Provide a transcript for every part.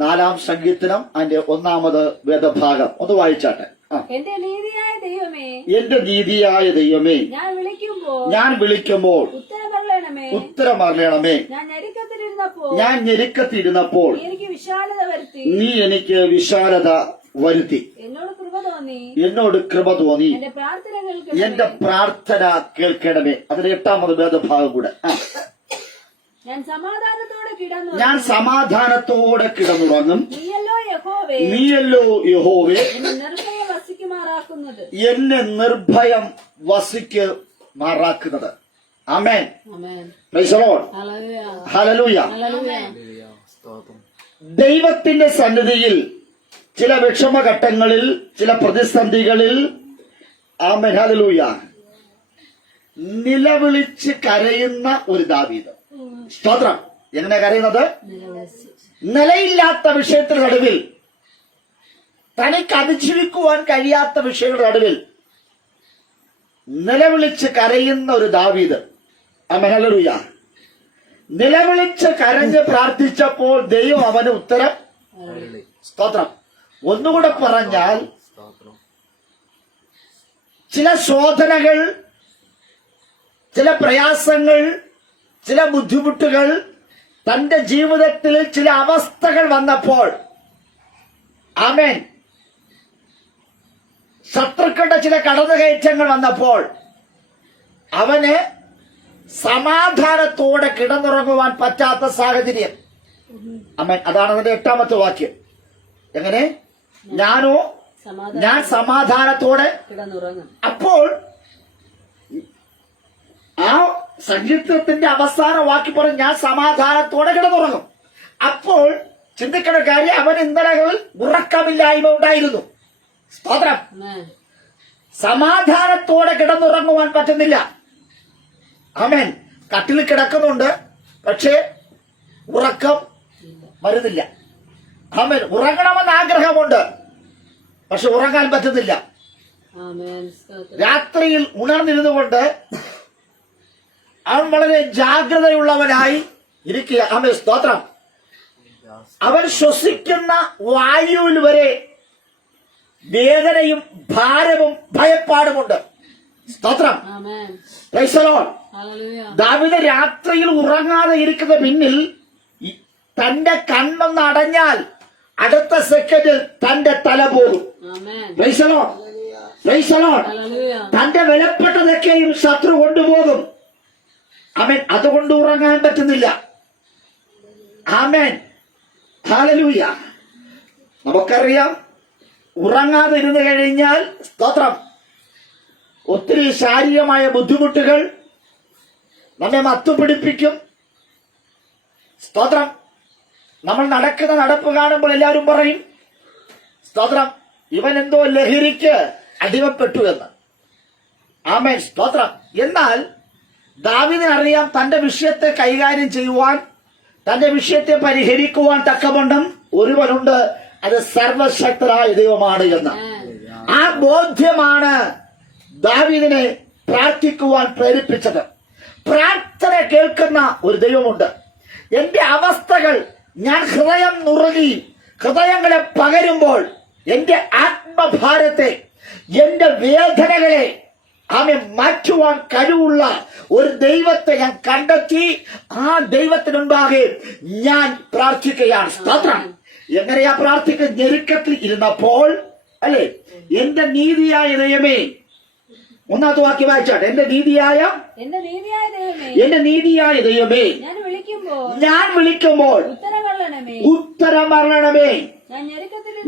നാലാം സങ്കീർത്തനം അതിന്റെ 1-ാമത് വേദഭാഗം ഒന്ന് വായിച്ചാട്ടെ. എന്റെ നീതിയായ ദൈവമേ, എന്റെ നീതിയായ ദൈവമേ, ഞാൻ വിളിക്കുമ്പോൾ ഉത്തരമറിയണമേ. ഞാൻ ഞെരുക്കത്തിരുന്നപ്പോൾ നീ എനിക്ക് വിശാലത വരുത്തി. എന്നോട് കൃപ തോന്നി എന്റെ പ്രാർത്ഥന കേൾക്കണമേ. അതിന്റെ 8-ാമത് വേദഭാഗം കൂടെ. ഞാൻ സമാധാനത്തോടെ കിടന്നുറങ്ങും. നീയല്ലോ യഹോവേ എന്നെ നിർഭയം വസിക്കുമാറാക്കുന്നത്. Amen. Praise the lord. Hallelujah. ദൈവത്തിന്റെ സന്നിധിയിൽ ചില വിഷമഘട്ടങ്ങളിൽ, ചില പ്രതിസന്ധികളിൽ, ആമേൻ, ഹല്ലേലൂയ, നിലവിളിച്ച് കരയുന്ന ഒരു ദാവീദ്. സ്തോത്രം. എങ്ങനെ കരയുന്നത്? നിലയില്ലാത്ത വിഷയത്തിന്റെ നടുവിൽ, തനിക്ക് അതിജീവിക്കുവാൻ കഴിയാത്ത വിഷയങ്ങളുടെ നടുവിൽ നിലവിളിച്ച് കരയുന്ന ഒരു ദാവീദ്. ആമേൻ, ഹല്ലേലൂയ. നിലവിളിച്ച് കരഞ്ഞ് പ്രാർത്ഥിച്ചപ്പോൾ ദൈവം അവന് ഉത്തരം. സ്തോത്രം. ഒന്നുകൂടെ പറഞ്ഞാൽ, ചില ശോധനകൾ, ചില പ്രയാസങ്ങൾ, ചില ബുദ്ധിമുട്ടുകൾ, തന്റെ ജീവിതത്തിൽ ചില അവസ്ഥകൾ വന്നപ്പോൾ, ആമേൻ, ശത്രുക്കളുടെ ചില കടന്നുകയറ്റങ്ങൾ വന്നപ്പോൾ അവന് സമാധാനത്തോടെ കിടന്നുറങ്ങുവാൻ പറ്റാത്ത സാഹചര്യം. ആമേൻ. അതാണ് അതിന്റെ 8-ാമത്തെ വാക്യം. എങ്ങനെ? ഞാൻ സമാധാനത്തോടെ കിടന്നുറങ്ങും. അപ്പോൾ ആ സങ്കീർത്തനത്തിന്റെ അവസാന വാക്യം പറഞ്ഞു, ഞാൻ സമാധാനത്തോടെ കിടന്നുറങ്ങും. അപ്പോൾ ചിന്തിക്കുന്ന കാര്യം, അവൻ ഇന്നലകളിൽ ഉറക്കമില്ലായ്മ ഉണ്ടായിരുന്നു. സ്തോത്രം. സമാധാനത്തോടെ കിടന്നുറങ്ങുവാൻ പറ്റുന്നില്ല. ആമേൻ. കട്ടിൽ കിടക്കുന്നുണ്ട്, പക്ഷേ ഉറക്കം വരുന്നില്ല. ആമേൻ. ഉറങ്ങണമെന്ന് ആഗ്രഹമുണ്ട്, പക്ഷെ ഉറങ്ങാൻ പറ്റുന്നില്ല. രാത്രിയിൽ ഉണർന്നിരുന്നുകൊണ്ട് അവൻ വളരെ ജാഗ്രതയുള്ളവനായി ഇരിക്കുക. ആമേൻ. സ്തോത്രം. അവൻ ശ്വസിക്കുന്ന വായുവിൽ വരെ വേദനയും ഭാരവും ഭയപ്പാടുമുണ്ട്. സ്തോത്രം. Price the Lord. ദാവീദ് രാത്രിയിൽ ഉറങ്ങാതെ ഇരിക്കുന്ന പിന്നിൽ തന്റെ കണ്ണൊന്ന് അടഞ്ഞാൽ അടുത്ത സെക്കൻഡിൽ തന്റെ തല പോകും. Price the Lord. Price the Lord. തന്റെ വിലപ്പെട്ടതൊക്കെയും ശത്രു കൊണ്ടുപോകും. ആമേൻ. അതുകൊണ്ട് ഉറങ്ങാൻ പറ്റുന്നില്ല. ആമേൻ. ഹല്ലേലൂയ. നമുക്കറിയാം, ഉറങ്ങാതെ ഇരുന്ന് കഴിഞ്ഞാൽ, സ്തോത്രം, ഒത്തിരി ശാരീരികമായ ബുദ്ധിമുട്ടുകൾ നമ്മെ മത്തുപിടിപ്പിക്കും. സ്തോത്രം. നമ്മൾ നടക്കുന്ന നടപ്പ് കാണുമ്പോൾ എല്ലാവരും പറയും, സ്തോത്രം, ഇവൻ എന്തോ ലഹരിക്ക് അടിമപ്പെട്ടു എന്ന്. ആമേൻ. സ്തോത്രം. എന്നാൽ ദാവീദിനറിയാം, തന്റെ വിഷയത്തെ കൈകാര്യം ചെയ്യുവാൻ, തന്റെ വിഷയത്തെ പരിഹരിക്കുവാൻ തക്കവണ്ണം ഒരുവനുണ്ട്, അത് സർവശക്തനായ ദൈവമാണ് എന്ന്. ആ ബോധ്യമാണ് ദാവീദിനെ പ്രാർത്ഥിക്കുവാൻ പ്രേരിപ്പിച്ചത്. പ്രാർത്ഥന കേൾക്കുന്ന ഒരു ദൈവമുണ്ട്. എന്റെ അവസ്ഥകൾ ഞാൻ ഹൃദയം നുറുങ്ങി ഹൃദയങ്ങളെ പകരുമ്പോൾ, എന്റെ ആത്മഭാരത്തെ, എന്റെ വേദനകളെ ആമേൻ മാറ്റുവാൻ കഴിവുള്ള ഒരു ദൈവത്തെ ഞാൻ കണ്ടെത്തി. ആ ദൈവത്തിനുണ്ടാകെ ഞാൻ പ്രാർത്ഥിക്കുകയാണ്. സ്തോത്രം. എങ്ങനെയാ പ്രാർത്ഥിക്കുക? ഞെരുക്കത്തിൽ ഇരുന്നപ്പോൾ, അല്ലെ, എന്റെ നീതിയായ ദൈവമേ. 1-ാമത്തെ വാക്യം വായിച്ചാട്ടെ. എന്റെ നീതിയായ ദൈവമേ, ഞാൻ വിളിക്കുമ്പോൾ ഉത്തരമരണമേ.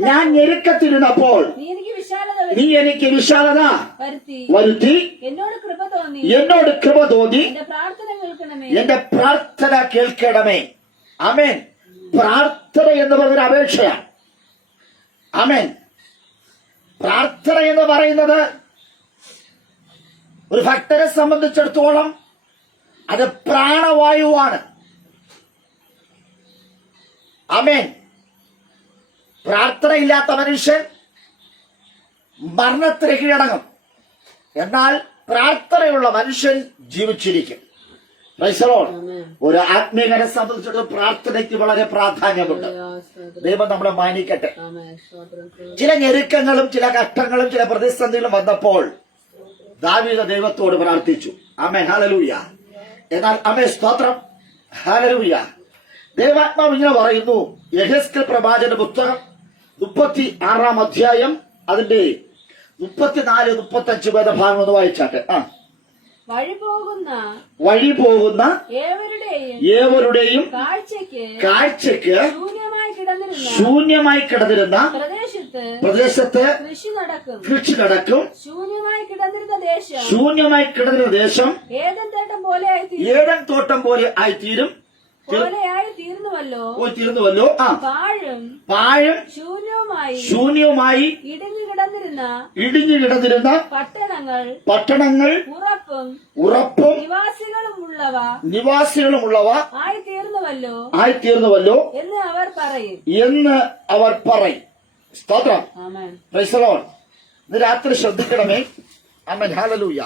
ഞാൻ ഞെരുക്കത്തിരുന്നപ്പോൾ നീ എനിക്ക് വിശാലത വരുത്തി. എന്നോട് കൃപ തോന്നി എന്റെ പ്രാർത്ഥന കേൾക്കണമേ. ആമേൻ. പ്രാർത്ഥന എന്ന് പറയുന്ന അപേക്ഷയാണ്. ആമേൻ. പ്രാർത്ഥന എന്ന് പറയുന്നത് ഒരു ഭക്തരെ സംബന്ധിച്ചിടത്തോളം അത് പ്രാണവായുവാണ്. ആമേൻ. പ്രാർത്ഥനയില്ലാത്ത മനുഷ്യൻ മരണത്തിന് കീഴടങ്ങും. എന്നാൽ പ്രാർത്ഥനയുള്ള മനുഷ്യൻ ജീവിച്ചിരിക്കും. Praise the Lord. Amen. ഒരു ആത്മീയനെ സംബന്ധിച്ചിടത്തോളം പ്രാർത്ഥനയ്ക്ക് വളരെ പ്രാധാന്യമുണ്ട്. ദൈവം നമ്മളെ മാനിക്കട്ടെ. Amen. സ്തോത്രം. ചില ഞെരുക്കങ്ങളും ചില കഷ്ടങ്ങളും ചില പ്രതിസന്ധികളും വന്നപ്പോൾ ദാവീദ് ദൈവത്തോട് പ്രാർത്ഥിച്ചു. ആമേൻ, ഹല്ലേലൂയ. എന്നാൽ ആമേൻ, സ്തോത്രം, ഹല്ലേലൂയ. ദൈവാത്മാവ് ഇങ്ങനെ പറയുന്നു, യെഹെസ്കേൽ പ്രവാചകന്റെ പുസ്തകം 36 അധ്യായം അതിന്റെ 34-35 വേദഭാഗം ഒന്ന് വായിച്ചാട്ടെ. വഴി പോകുന്ന ഏവരുടെയും കാഴ്ചയ്ക്ക് ശൂന്യമായി കിടന്നിരുന്ന പ്രദേശത്ത് കൃഷി നടക്കും. ശൂന്യമായി കിടന്നിരുന്ന ദേശം ഏദൻ തോട്ടം പോലെ ആയിത്തീരും. തീർന്നുവല്ലോ. പാഴും ശൂന്യവുമായി ഇടിഞ്ഞു കിടന്നിരുന്ന പട്ടണങ്ങൾ ഉറപ്പും നിവാസികളുമുള്ളവ ആയിത്തീർന്നുവല്ലോ എന്ന് അവർ പറയും. സ്തോത്രം. Price the Lord. ഇന്ന് രാത്രി ശ്രദ്ധിക്കണമേ. ആമേൻ, ഹല്ലേലൂയ.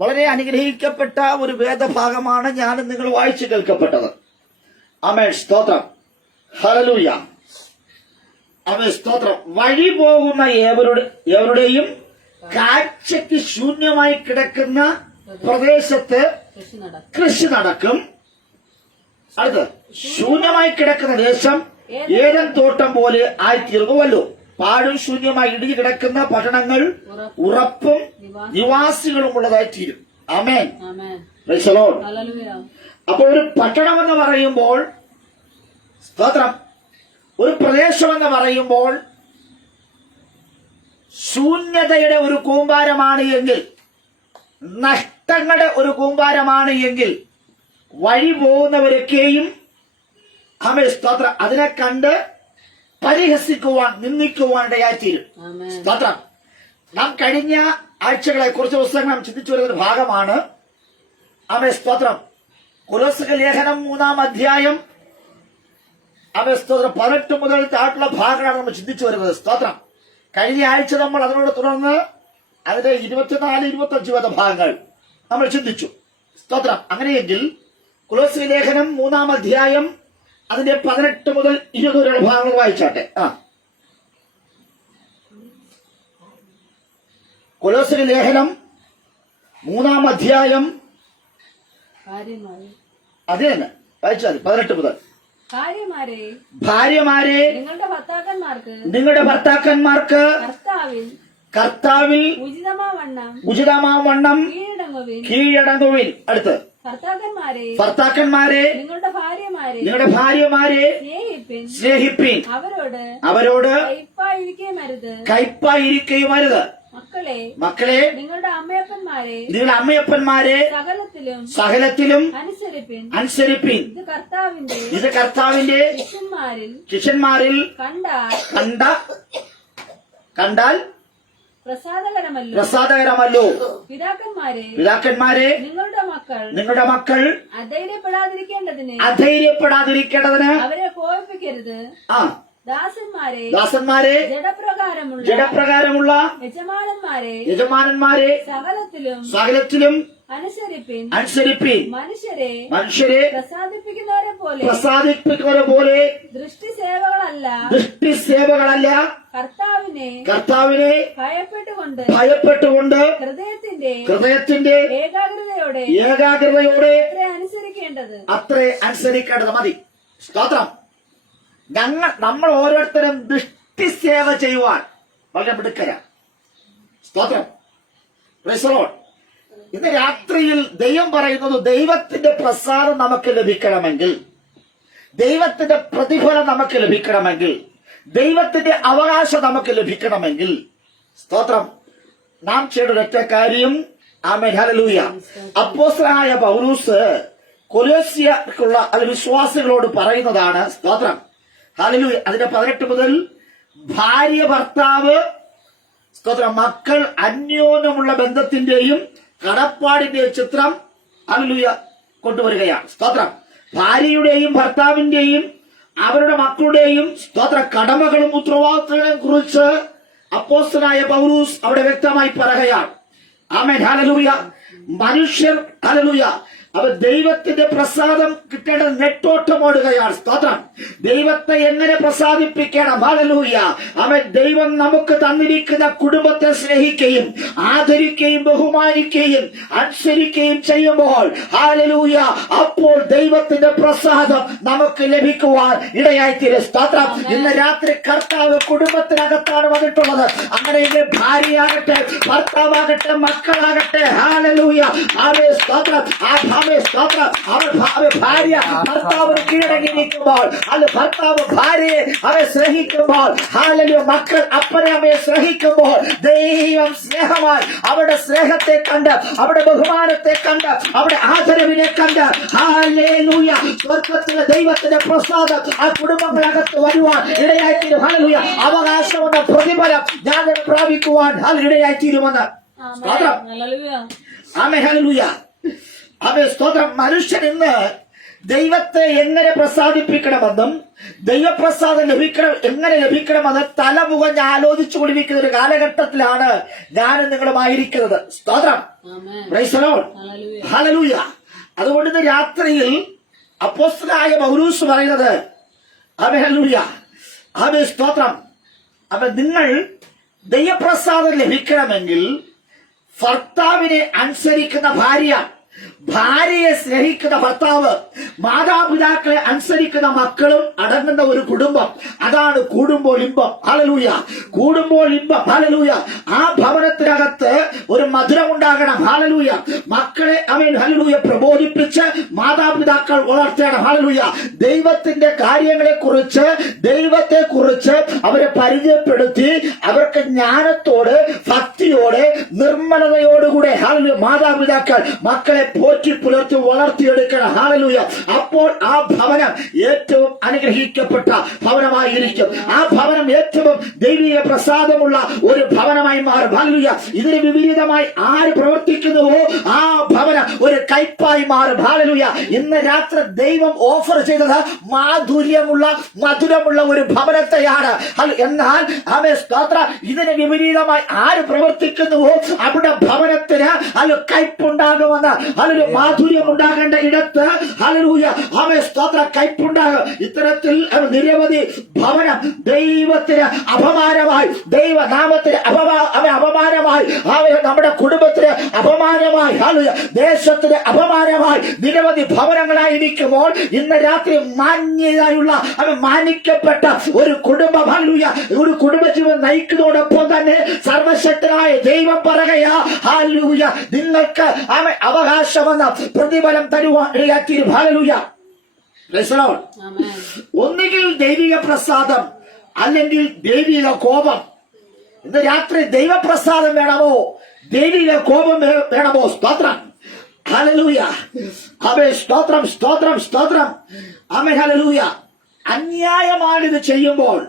വളരെ അനുഗ്രഹിക്കപ്പെട്ട ഒരു വേദഭാഗമാണ് ഞാൻ നിങ്ങൾ വായിച്ചു കേൾക്കപ്പെട്ടത്. ആമേൻ, സ്തോത്രം, ഹല്ലേലൂയ. ആമേൻ, സ്തോത്രം. വഴി പോകുന്ന ഏവരുടെയും കാഴ്ചയ്ക്ക് ശൂന്യമായി കിടക്കുന്ന പ്രദേശത്ത് കൃഷി നടക്കും. അടുത്ത്, ശൂന്യമായി കിടക്കുന്ന ദേശം ഏദൻ തോട്ടം പോലെ ആയിത്തീർന്നുവല്ലോ. പാടും ശൂന്യമായി ഇടിഞ്ഞു കിടക്കുന്ന പട്ടണങ്ങൾ ഉറപ്പും നിവാസികളും ഉള്ളതായി തീരും. ആമേൻ, പ്രൈസ് ദി ലോർഡ്. അപ്പോൾ ഒരു പട്ടണം എന്ന് പറയുമ്പോൾ, സ്തോത്രം, ഒരു പ്രദേശം എന്ന് പറയുമ്പോൾ ശൂന്യതയുടെ ഒരു കൂമ്പാരമാണ് എങ്കിൽ, നഷ്ടങ്ങളുടെ ഒരു കൂമ്പാരമാണ് എങ്കിൽ, വഴി പോകുന്നവരൊക്കെയും ആമേൻ, സ്തോത്രം, അതിനെ കണ്ട് പരിഹസിക്കുവാൻ നിന്ദിക്കുവാൻ ഇടയായിത്തീരും. സ്തോത്രം. നാം കഴിഞ്ഞ ആഴ്ചകളെ കുറച്ച് ദിവസങ്ങൾ നാം ചിന്തിച്ചു വരുന്ന ഒരു ഭാഗമാണ് ആമേൻ, സ്തോത്രം, കൊലോസ്യർ ലേഖനം 3 അധ്യായം ആമേൻ, സ്തോത്രം, 18 മുതൽ താഴെയുള്ള ഭാഗങ്ങളാണ് നമ്മൾ ചിന്തിച്ചു വരുന്നത്. സ്തോത്രം. കഴിഞ്ഞ ആഴ്ച നമ്മൾ അതിനോട് തുടർന്ന് അതിന്റെ 24-25 വേദഭാഗങ്ങൾ നമ്മൾ ചിന്തിച്ചു. സ്തോത്രം. അങ്ങനെയെങ്കിൽ കൊലോസ്യർ ലേഖനം 3 അധ്യായം അതിന്റെ 18 മുതൽ 20 വരെയുള്ള ഭാഗങ്ങൾ വായിച്ചാട്ടെ. കൊലോസ്യർ ലേഖനം 3 അധ്യായം അത് തന്നെ വായിച്ചാൽ 18 മുതൽ. ഭാര്യമാരെ നിങ്ങളുടെ ഭർത്താക്കന്മാർക്ക് കർത്താവിൽ ഉചിതമാവണ്ണം കീഴടങ്ങുവിൻ. അടുത്ത്, ഭർത്താക്കന്മാരെ നിങ്ങളുടെ ഭാര്യമാരെ സ്നേഹിപ്പിൻ, അവരോട് കയ്പായിരിക്കുകയുമരുത്. മക്കളെ നിങ്ങളുടെ അമ്മയപ്പന്മാരെ സകലത്തിലും അനുസരിപ്പിൻ. ഇത് കർത്താവിന്റെ ശിഷ്യന്മാരിൽ കണ്ടാൽ പ്രസാദകരമല്ലോ. പിതാക്കന്മാരെ നിങ്ങളുടെ മക്കൾ അധൈര്യപ്പെടാതിരിക്കേണ്ടതിന് അവരെ കോപിപ്പിക്കരുത്. ദാസന്മാരെ ജഡപ്രകാരമുള്ള യജമാനന്മാരെ സകലത്തിലും അനുസരിപ്പിൻ. മനുഷ്യരെ പ്രസാദിപ്പിക്കുന്നവരെ പോലെ ദൃഷ്ടിസേവകളല്ല, കർത്താവിനെ ഭയപ്പെട്ടുകൊണ്ട് ഹൃദയത്തിന്റെ ഏകാഗ്രതയോടെ അത്രേ അനുസരിക്കേണ്ടത് മതി. സ്തോത്രം. നമ്മൾ ഓരോരുത്തരും ദൃഷ്ടിസേവ ചെയ്യുവാൻ വളരെ മിടുക്കരാ. സ്തോത്രം. Price the Lord. ഇന്ന് രാത്രിയിൽ ദൈവം പറയുന്നത്, ദൈവത്തിന്റെ പ്രസാദം നമുക്ക് ലഭിക്കണമെങ്കിൽ, ദൈവത്തിന്റെ പ്രതിഫലം നമുക്ക് ലഭിക്കണമെങ്കിൽ, ദൈവത്തിന്റെ അവകാശം നമുക്ക് ലഭിക്കണമെങ്കിൽ, സ്തോത്രം, നാം ചെയ്യേണ്ട ഒരൊറ്റ കാര്യം, ആമേൻ, ഹല്ലേലൂയ, അപ്പോസ്തലനായ പൗലോസ് കൊലോസ്യർക്കുള്ള വിശ്വാസികളോട് പറയുന്നതാണ്. സ്തോത്രം, ഹല്ലേലൂയ. അതിന്റെ 18 മുതൽ ഭാര്യ ഭർത്താവ്, സ്തോത്രം, മക്കൾ അന്യോന്യമുള്ള ബന്ധത്തിന്റെയും കടപ്പാടിന്റെയും ചിത്രം ഹല്ലേലൂയ കൊണ്ടുവരികയാണ്. സ്തോത്രം. ഭാര്യയുടെയും ഭർത്താവിന്റെയും അവരുടെ മക്കളുടെയും സ്തോത്ര കടമകളും ഉത്തരവാദിത്തങ്ങളെയും കുറിച്ച് അപ്പോസ്തലനായ പൗലോസ് അവിടെ വ്യക്തമായി പറയുകയാണ്. ആമേൻ, ഹല്ലേലൂയ. മനുഷ്യർ ഹല്ലേലൂയ അവൻ ദൈവത്തിന്റെ പ്രസാദം കിട്ടേണ്ട നെട്ടോട്ടമോടുകയാണ്. സ്തോത്രം. ദൈവത്തെ എങ്ങനെ പ്രസാദിപ്പിക്കണം? ഹല്ലേലൂയ. അവൻ ദൈവം നമുക്ക് തന്നിരിക്കുന്ന കുടുംബത്തെ സ്നേഹിക്കുകയും ആദരിക്കുകയും ബഹുമാനിക്കുകയും അനുസരിക്കുകയും ചെയ്യുമ്പോൾ ഹല്ലേലൂയ അപ്പോൾ ദൈവത്തിന്റെ പ്രസാദം നമുക്ക് ലഭിക്കുവാൻ ഇടയായിത്തീരും. സ്തോത്രം. ഇന്ന് രാത്രി കർത്താവ് കുടുംബത്തിനകത്താണ് വന്നിട്ടുള്ളത്. അങ്ങനെയെങ്കിൽ ഭാര്യയാകട്ടെ, ഭർത്താവാകട്ടെ, മക്കളാകട്ടെ, ഹല്ലേലൂയ അവരെ സ്തോത്രം. ഭാര്യ ഭർത്താവിന് കീഴടങ്ങി നിൽക്കുമ്പോൾ, അല്ല ഭർത്താവ് ഭാര്യയെ അവരെ സ്നേഹിക്കുമ്പോൾ, ഹല്ലേലൂയ മക്കൾ അപ്പനെ അമ്മയെ സ്നേഹിക്കുമ്പോൾ ദൈവം സ്നേഹമായി അവരുടെ സ്നേഹത്തെ കണ്ട്, അവരുടെ ബഹുമാനത്തെ കണ്ട്, അവരുടെ ആദരവിനെ കണ്ട് ഹല്ലേലൂയ സ്വർഗ്ഗത്തിലെ ദൈവത്തിന്റെ പ്രസാദം ആ കുടുംബങ്ങളകത്ത് വരുവാൻ ഇടയായിത്തീരും. ഹല്ലേലൂയ അവകാശമെന്ന പ്രതിഫലം ഞാൻ പ്രാപിക്കുവാൻ ഇടയായിത്തീരുമെന്ന്. സ്തോത്രം. ആമേൻ. ഹല്ലേലൂയ. അവൻ സ്തോത്രം. മനുഷ്യൻ ഇന്ന് ദൈവത്തെ എങ്ങനെ പ്രസാദിപ്പിക്കണമെന്നും ദൈവപ്രസാദം എങ്ങനെ ലഭിക്കണമെന്ന് തലമുഖഞ്ഞ് ആലോചിച്ചു കൊണ്ടിരിക്കുന്ന ഒരു കാലഘട്ടത്തിലാണ് ഞാനും നിങ്ങളുമായിരിക്കുന്നത്. സ്തോത്രം. Price the lord. ഹല്ലേലൂയ. അതുകൊണ്ട് ഇന്ന് രാത്രിയിൽ അപ്പോസ്തലനായ പൗലോസ് പറയുന്നത് ആമേൻ. ഹല്ലേലൂയ. ആമേൻ. സ്തോത്രം. അപ്പൊ നിങ്ങൾ ദൈവപ്രസാദം ലഭിക്കണമെങ്കിൽ ഭർത്താവിനെ അനുസരിക്കുന്ന ഭാര്യ, ഭാര്യയെ സ്നേഹിക്കുന്ന ഭർത്താവ്, മാതാപിതാക്കളെ അനുസരിക്കുന്ന മക്കളും അടങ്ങുന്ന ഒരു കുടുംബം, അതാണ് കൂടുമ്പോൾ ഇമ്പം. ഹല്ലേലൂയ. കൂടുമ്പോൾ ഇമ്പം. ഹല്ലേലൂയ. ആ ഭവനത്തിനകത്ത് ഒരു മധുരമുണ്ടാകണം. ഹല്ലേലൂയ. മക്കളെ അവൻ ഹല്ലേലൂയ പ്രബോധിപ്പിച്ച് മാതാപിതാക്കൾ വളർത്തണം. ഹല്ലേലൂയ. ദൈവത്തിന്റെ കാര്യങ്ങളെക്കുറിച്ച്, ദൈവത്തെക്കുറിച്ച് അവരെ പരിചയപ്പെടുത്തി അവർക്ക് ജ്ഞാനത്തോട്, ഭക്തിയോടെ, നിർമ്മലതയോടുകൂടെ ഹല്ലേലൂയ മാതാപിതാക്കൾ മക്കളെ പോറ്റി പുലർത്തി വളർത്തിയെടുക്കണം. ഹല്ലേലൂയ. അപ്പോൾ ആ ഭവനം ഏറ്റവും അനുഗ്രഹിക്കപ്പെട്ട ഭവനമായിരിക്കും. ആ ഭവനം ഏറ്റവും ദൈവിക പ്രസാദമുള്ള ഒരു ഭവനമായി മാറും. ഹല്ലേലൂയ. ഇതിന് വിപരീതമായി ആര് പ്രവർത്തിക്കുന്നുവോ ആ ഭവനം ഒരു കയ്പായി മാറും. ഹല്ലേലൂയ. ഇന്ന് രാത്രി ദൈവം ഓഫർ ചെയ്തത് മധുരമുള്ള ഒരു ഭവനത്തെയാണ്. എന്നാൽ ആമേൻ സ്തോത്രം. ഇതിന് വിപരീതമായി ആര് പ്രവർത്തിക്കുന്നുവോ അവിടെ ഭവനത്തിന് കയ്പുണ്ടാകുമെന്ന്, ഹല്ലേലൂയ മാധുര്യം ഉണ്ടാകേണ്ട ഇടത്ത് ഹല്ലേലൂയ ആമേൻ സ്തോത്രം കയ്പുണ്ടാകും. ഇത്തരത്തിൽ നിരവധി ഭവനം ദൈവത്തിന് അപമാനമായി, ദൈവനാമത്തിന് അപമാനമായി, നമ്മുടെ കുടുംബത്തിന് അപമാനമായി, ഹല്ലേലൂയ ദേശത്തിന് അപമാനമായി നിരവധി ഭവനങ്ങളായിരിക്കുമ്പോൾ ഇന്ന് രാത്രി മാന്യതയുള്ള മാനിക്കപ്പെട്ട ഒരു കുടുംബം, ഹല്ലേലൂയ ഒരു കുടുംബജീവൻ നയിക്കുന്നതോടൊപ്പം തന്നെ സർവശക്തനായ ദൈവം പറയുകയാ ഹല്ലേലൂയ നിങ്ങൾക്ക് അവകാശമെന്ന പ്രതിഫലം തരുവാൻ ഇടയാക്കിയിരുന്നു. ഹല്ലേലൂയ. Price the Lord. ഒന്നുകിൽ ദൈവിക പ്രസാദം അല്ലെങ്കിൽ ദൈവിക കോപം. ഇന്ന് രാത്രി ദൈവപ്രസാദം വേണമോ ദൈവിക കോപം വേണമോ? സ്തോത്രം. ഹല്ലേലൂയ. ആമേൻ സ്തോത്രം. സ്തോത്രം. സ്തോത്രം. ആമേൻ. ഹല്ലേലൂയ. അന്യായമാണിത് ചെയ്യുമ്പോൾ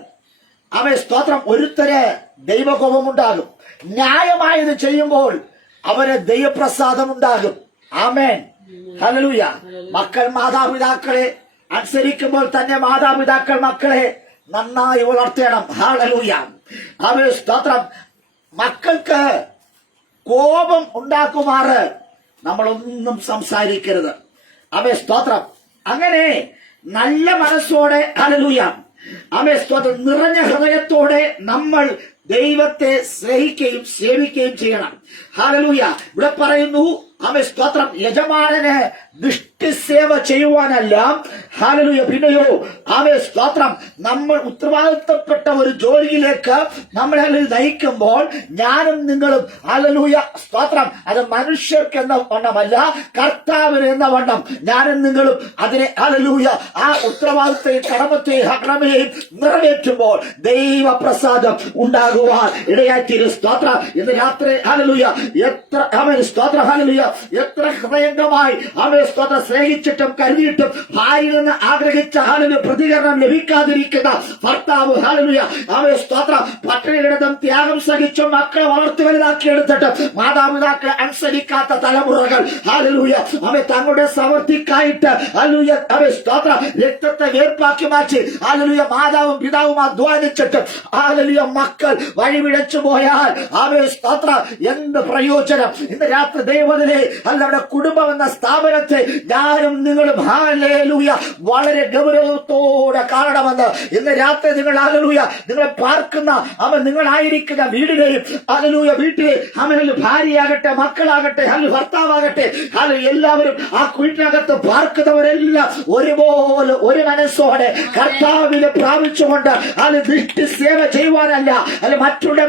ആമേൻ സ്തോത്രം ഒരുത്തരെ ദൈവകോപമുണ്ടാകും. ന്യായമായത് ചെയ്യുമ്പോൾ അവന് ദൈവപ്രസാദം ഉണ്ടാകും. ആമേൻ. ഹല്ലേലൂയ. മക്കൾ മാതാപിതാക്കളെ അനുസരിക്കുമ്പോൾ തന്നെ മാതാപിതാക്കൾ മക്കളെ നന്നായി വളർത്തണം. ഹല്ലേലൂയ. ആമേൻ സ്തോത്രം. മക്കൾക്ക് കോപം ഉണ്ടാക്കുമാറ് നമ്മളൊന്നും സംസാരിക്കരുത്. ആമേൻ സ്തോത്രം. അങ്ങനെ നല്ല മനസ്സോടെ ഹല്ലേലൂയ ആമേൻ സ്തോത്രം നിറഞ്ഞ ഹൃദയത്തോടെ നമ്മൾ ദൈവത്തെ സ്നേഹിക്കുകയും സേവിക്കുകയും ചെയ്യണം. ഹല്ലേലൂയ. ഇവിടെ പറയുന്നു ആമേൻ സ്തോത്രം യജമാനന് ദുഷ്ടസേവ ചെയ്യുവാനല്ല. ഹല്ലേലൂയ. പിന്നെയോ ആമേൻ സ്തോത്രം നമ്മൾ ഉത്തരവാദിത്തപ്പെട്ട ഒരു ജോലിയിലേക്ക് നമ്മളെ നയിക്കുമ്പോൾ ഞാനും നിങ്ങളും ഹല്ലേലൂയ സ്തോത്രം അത് മനുഷ്യർക്ക് എന്ന വണ്ണമല്ല കർത്താവിന് എന്ന വണ്ണം ഞാനും നിങ്ങളും അതിനെ ഹല്ലേലൂയ ആ ഉത്തരവാദിത്തയും കടമയെയും നിറവേറ്റുമ്പോൾ ദൈവപ്രസാദം ഉണ്ടാകുവാൻ ഇടയായിത്തീരും. സ്തോത്രം. ഇന്ന് രാത്രി ഹല്ലേലൂയ എത്ര ആമേൻ സ്തോത്രം ഹല്ലേലൂയ എത്ര ഹൃദയംഗമായി ആമേൻ സ്തോത്രം സ്നേഹിച്ചിട്ടും കരുതിയിട്ടും ഭാര്യയിൽ നിന്ന് എന്ന് ആഗ്രഹിച്ച ഹാലലൂയ പ്രതികരണം ലഭിക്കാതിരിക്കുന്ന ഭർത്താവ് ഹാലലൂയ അവയെ സ്തോത്രം പട്ടിണി കിടന്നും ത്യാഗം സഹിച്ചും മക്കളെ വളർത്തി വലുതാക്കിയെടുത്തിട്ട് മാതാപിതാക്കളെ അനുസരിക്കാത്ത തലമുറകൾ ഹാലലൂയ അവയെ തങ്ങളുടെ സമൃദ്ധിക്കായിട്ട് ഹാലലൂയ അവയെ സ്തോത്രം രക്തത്തെ വേർപ്പാക്കി മാറ്റി ഹാലലൂയ മാതാവും പിതാവും അധ്വാനിച്ചിട്ട് ഹാലലൂയ മക്കൾ വഴിപിഴച്ചു പോയാൽ അവയെ സ്തോത്രം എന്ത് പ്രയോജനം? ഇന്ന് രാത്രി ദൈവത്തിലെ നമ്മുടെ കുടുംബം എന്ന സ്ഥാപനത്തെ ഞാനും നിങ്ങളും ഹാലലൂയ വളരെ ഗൗരവത്തോടെ കാണണമെന്ന് ഇന്ന് രാത്രി നിങ്ങൾ ഹാലലൂയ നിങ്ങളെ പാർക്കുന്ന അവൻ നിങ്ങളായിരിക്കുന്ന വീടിനെയും ഹാലലൂയ വീട്ടിലെ അവനിൽ ഭാര്യയാകട്ടെ മക്കളാകട്ടെ അല്ലെങ്കിൽ ഭർത്താവാകട്ടെ അത് എല്ലാവരും ആ വീട്ടിനകത്ത് പാർക്കുന്നവരെല്ലാം ഒരുപോലെ ഒരു മനസ്സോടെ കർത്താവിനെ പ്രാപിച്ചുകൊണ്ട് അത് ദൃഷ്ടി സേവ ചെയ്യുവാനല്ല അല്ല മറ്റുള്ള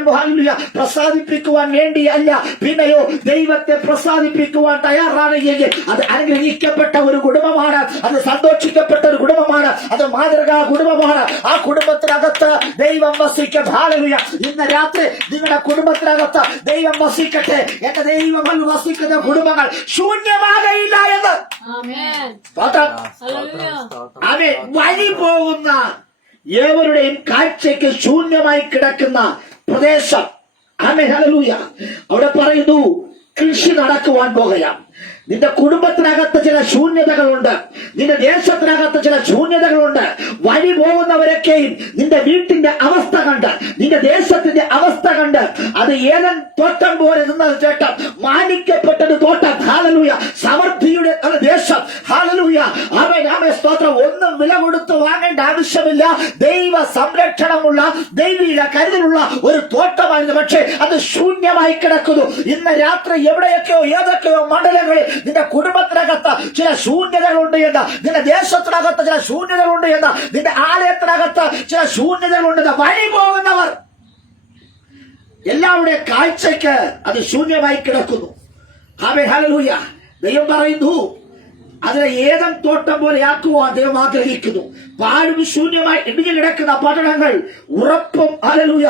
പ്രസാദിപ്പിക്കുവാൻ വേണ്ടിയല്ല പിന്നെയോ ദൈവത്തെ പ്രസാദിപ്പിക്കുവാൻ തയ്യാറാണ് എങ്കിൽ അത് അനുഗ്രഹിക്കപ്പെട്ട ഒരു കുടുംബമാണ്, അത് സന്തോഷിക്കപ്പെട്ട ഒരു കുടുംബമാണ്, അത് മാതൃകാ കുടുംബമാണ്. ആ കുടുംബത്തിനകത്ത് ദൈവം വസിക്കട്ടെ. ഹല്ലേലൂയ. ഇന്ന് രാത്രി നിങ്ങളുടെ കുടുംബത്തിനകത്ത് ദൈവം വസിക്കട്ടെ. എന്റെ ദൈവം വസിക്കുന്ന കുടുംബങ്ങൾ ശൂന്യമാകയില്ല എന്ന് അവൻ വഴി പോകുന്ന ഏവരുടെയും കാഴ്ചയ്ക്ക് ശൂന്യമായി കിടക്കുന്ന പ്രദേശം. Amen hallelujah. അവിടെ പറയുന്നു കൃഷി നടക്കുവാൻ പോകുകയാണ്. നിന്റെ കുടുംബത്തിനകത്ത് ചില ശൂന്യതകളുണ്ട്, നിന്റെ ദേശത്തിനകത്ത് ചില ശൂന്യതകളുണ്ട്. വഴി പോകുന്നവരൊക്കെയും നിന്റെ വീട്ടിന്റെ അവസ്ഥ കണ്ട്, നിന്റെ ദേശത്തിന്റെ അവസ്ഥ കണ്ട് അത് ഏതൻ തോട്ടം പോലെ നിന്നത് ചേട്ടം മാനിക്കപ്പെട്ടൊരു തോട്ടം. ഹാലലൂയ. സമൃദ്ധിയുടെ ദേശം. ഹാലലൂയ. അവൻ സ്തോത്രം ഒന്നും വില കൊടുത്ത് വാങ്ങേണ്ട ആവശ്യമില്ല. ദൈവ സംരക്ഷണമുള്ള ദൈവിക കരുതലുള്ള ഒരു തോട്ടമായിരുന്നു. പക്ഷേ അത് ശൂന്യമായി കിടക്കുന്നു. ഇന്ന് രാത്രി എവിടെയൊക്കെയോ ഏതൊക്കെയോ മണ്ഡലങ്ങളിൽ നിന്റെ കുടുംബത്തിനകത്ത് ചില ശൂന്യതകളുണ്ട് എന്ന്, നിന്റെ ദേശത്തിനകത്ത് ചില ശൂന്യതകളുണ്ട് എന്ന്, നിന്റെ ആലയത്തിനകത്ത് ചില ശൂന്യതകളുണ്ടെന്ന് വഴി പോകുന്നവർ എല്ലാവരുടെ കാഴ്ചയ്ക്ക് അത് ശൂന്യമായി കിടക്കുന്നു. Amen hallelujah. ദൈവം പറയുന്നു അതിനെ ഏതൻ തോട്ടം പോലെ ആക്കുവാൻ ദൈവം ആഗ്രഹിക്കുന്നു. പാഴും ശൂന്യമായി ഇടിഞ്ഞു കിടക്കുന്ന പട്ടണങ്ങൾ ഉറപ്പും ഹല്ലേലൂയ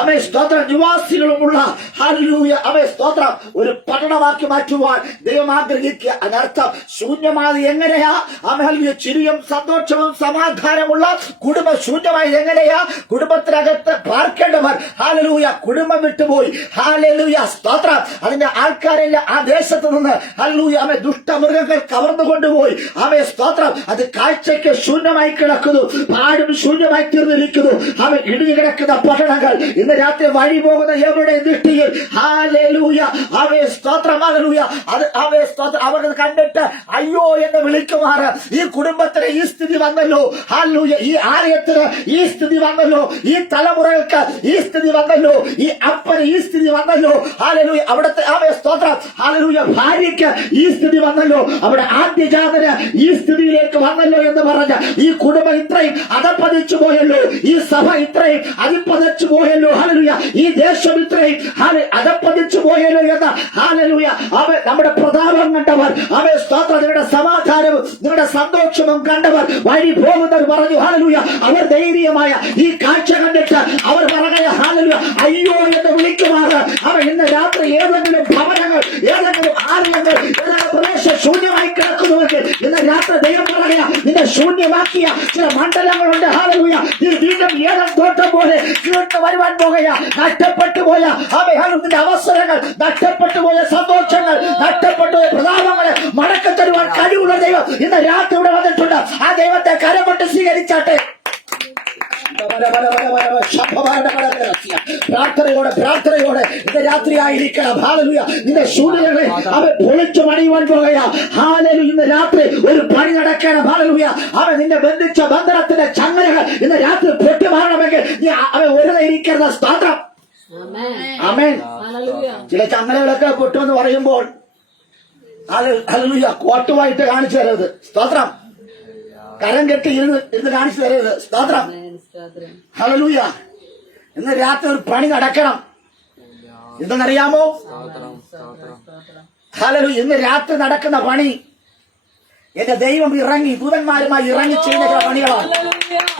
അവയെ സ്തോത്ര നിവാസികളുമുള്ള ഹല്ലേലൂയ അവയെ സ്തോത്രം ഒരു പട്ടണമാക്കി മാറ്റുവാൻ ദൈവം ആഗ്രഹിക്കുക. അതിനർത്ഥം ശൂന്യമായത് എങ്ങനെയാ? ഹല്ലേലൂയ. ചിരിയും സന്തോഷവും സമാധാനമുള്ള കുടുംബം ശൂന്യമായത് എങ്ങനെയാ? കുടുംബത്തിനകത്ത് പാർക്കേണ്ടവർ ഹല്ലേലൂയ കുടുംബം വിട്ടുപോയി. ഹല്ലേലൂയ സ്തോത്രം. അതിന്റെ ആൾക്കാരെല്ലാം ആ ദേശത്ത് നിന്ന് ഹല്ലേലൂയ അവയെ ദുഷ്ടമൃഗങ്ങൾ കവർന്നു കൊണ്ടുപോയി. അവയെ സ്തോത്രം അത് കാഴ്ചയ്ക്ക് ശൂന്യമായി കിടക്കുന്നു, പാടും ശൂന്യമായി തീർന്നിരിക്കുന്നു. അവൻ ഇടിഞ്ഞു കിടക്കുന്ന പട്ടണങ്ങൾ ഇന്ന് രാത്രി വഴി പോകുന്ന എവിടെ ദൃഷ്ടിയിൽ ഹല്ലേലൂയ അവയെ സ്തോത്രം ഹല്ലേലൂയ അത് അവയെ സ്തോത്രം അവർ കണ്ടിട്ട് അയ്യോ എന്ന് വിളിക്കുമാറ് ഈ കുടുംബത്തിന് ഈ സ്ഥിതി വന്നല്ലോ. ഹല്ലേലൂയ. ഈ ആലയത്തിന് ഈ സ്ഥിതി വന്നല്ലോ, ഈ തലമുറകൾക്ക് ഈ സ്ഥിതി വന്നല്ലോ, ഈ അപ്പന് ഈ സ്ഥിതി വന്നല്ലോ. ഹല്ലേലൂയ. അവിടുത്തെ അവയെ സ്തോത്രം ഹല്ലേലൂയ ഭാര്യയ്ക്ക് ഈ സ്ഥിതി വന്നല്ലോ, അവിടെ ആദ്യജാതന് ഈ സ്ഥിതിയിലേക്ക് വന്നല്ലോ എന്ന് പറഞ്ഞ ഈ കുടുംബം ഇത്രയും അതപ്പതിച്ചു പോയല്ലോ, ഈ സഭ ഇത്രയും അതിപ്പതിച്ചു പോയല്ലോ. ഹല്ലേലൂയ. ഈ ദേശം ഇത്രയും അതപ്പതിച്ചു പോയല്ലോ എന്ന് ഹല്ലേലൂയ അവൻ നമ്മുടെ പ്രതാപം കണ്ടവർ അവൻ സ്തോത്രം നിങ്ങളുടെ സമാധാനവും നിങ്ങളുടെ സന്തോഷവും കണ്ടവർ വഴി പോകുന്നവർ പറഞ്ഞു ഹല്ലേലൂയ അവർ ധൈര്യമായ ഈ കാഴ്ച കണ്ടിട്ട് അവർ പറയുക ഹല്ലേലൂയ അയ്യോ എന്ന് വിളിക്കുമാറ് അവൻ ഇന്ന് രാത്രി ഏതെങ്കിലും ഭവനങ്ങൾ ഏതെങ്കിലും ആലയങ്ങൾ ഏതെങ്കിലും പ്രദേശം ശൂന്യമായി കിടക്കുന്നുവെങ്കിൽ ഇന്ന് രാത്രി ദൈവം പറയുക നിന്നെ ശൂന്യമാക്കിയ ചില മണ്ഡലങ്ങളുണ്ട്. ഹല്ലേലൂയ. നീ വീണ്ടും ഏതൻ തോട്ടം പോലെ വീണ്ടും വരുവാൻ പോകുക. നഷ്ടപ്പെട്ടു പോയ നിന്റെ അവസരങ്ങൾ, നഷ്ടപ്പെട്ടു പോയ സന്തോഷങ്ങൾ, നഷ്ടപ്പെട്ടു പോയ പ്രതാപങ്ങളെ മടക്കി തരുവാൻ കഴിവുള്ള ദൈവം ഇന്ന് രാത്രി ഇവിടെ വന്നിട്ടുണ്ട്. ആ ദൈവത്തെ കരം കൊണ്ട് സ്വീകരിച്ചാട്ടെ. പ്രാർത്ഥനയോടെ ഇന്ന് രാത്രിയായിരിക്കണം. ഹല്ലേലൂയ. നിന്റെ ശൂന്യതകളെ അവൻ പൊളിച്ചു മണിയുവാൻ പോകുക. ഹല്ലേലൂയ. ഇന്ന് രാത്രി ഒരു പണി നടക്കണം. ഹല്ലേലൂയ. അവൻ നിന്നെ ബന്ധിച്ച ബന്ധനത്തിന്റെ ചങ്ങലകൾ ഇന്ന് രാത്രി പൊട്ടിമാറണമെങ്കിൽ നീ അവൻ വെറുതെ ഇരിക്കുന്ന സ്തോത്രം. ആമേൻ. ചില ചങ്ങലകളൊക്കെ പൊട്ടുമെന്ന് പറയുമ്പോൾ ഹല്ലേലൂയ കോട്ടുമായിട്ട് കാണിച്ചു തരരുത്. സ്തോത്രം. കരം കെട്ടി ഇരുന്ന് കാണിച്ചു തരരുത്. സ്തോത്രം. ഹല്ലേലൂയ. ഇന്ന് രാത്രി ഒരു പണി നടക്കണം. എന്തെന്നറിയാമോ? ഹല്ലേലൂയ. ഇന്ന് രാത്രി നടക്കുന്ന പണി എന്റെ ദൈവം ഇറങ്ങി ദൂതന്മാരുമായി ഇറങ്ങി ചെയ്യുന്ന ചില പണികളാണ്.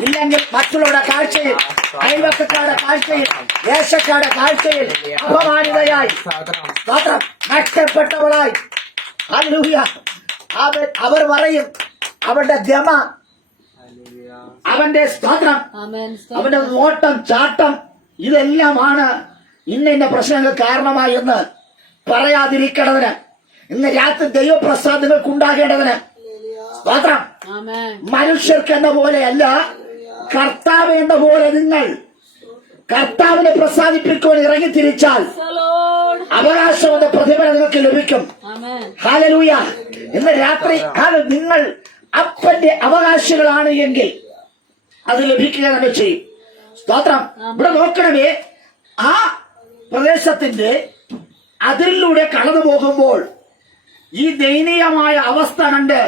ഇല്ലെങ്കിൽ മറ്റുള്ളവരുടെ കാഴ്ചയിൽ, അയൽവക്കക്കാരുടെ കാഴ്ചയിൽ, ദേശക്കാരുടെ കാഴ്ചയിൽ അപമാനിതയായി സ്തോത്രം നഷ്ടപ്പെട്ടവളായി ഹല്ലേലൂയ അവർ പറയും അവരുടെ ഗമ അവന്റെ സ്തോത്രം, ആമേൻ. അവന്റെ നോട്ടം, ചാട്ടം, ഇതെല്ലാമാണ് ഇന്ന പ്രശ്നങ്ങൾ കാരണമായി എന്ന് പറയാതിരിക്കേണ്ടതിന്, ഇന്ന് രാത്രി ദൈവപ്രസാദങ്ങൾക്ക് ഉണ്ടാകേണ്ടതിന് സ്തോത്രം. ആമേൻ. മനുഷ്യർക്ക് എന്ന പോലെയല്ല, കർത്താവ് എന്ന പോലെ നിങ്ങൾ കർത്താവിനെ പ്രസാദിപ്പിക്കുവാൻ ഇറങ്ങിത്തിരിച്ചാൽ അവകാശമെന്ന പ്രതിഫലം നിങ്ങൾക്ക് ലഭിക്കും. ആമേൻ. ഹല്ലേലൂയ. ഇന്ന് രാത്രി അത് നിങ്ങൾ അപ്പന്റെ അവകാശികളാണ് എങ്കിൽ അത് ലഭിക്കുക തന്നെ ചെയ്യും. സ്തോത്രം. ഇവിടെ നോക്കണമേ, ആ പ്രദേശത്തിന്റെ അതിരിലൂടെ കടന്നു പോകുമ്പോൾ ഈ ദയനീയമായ അവസ്ഥ കണ്ട്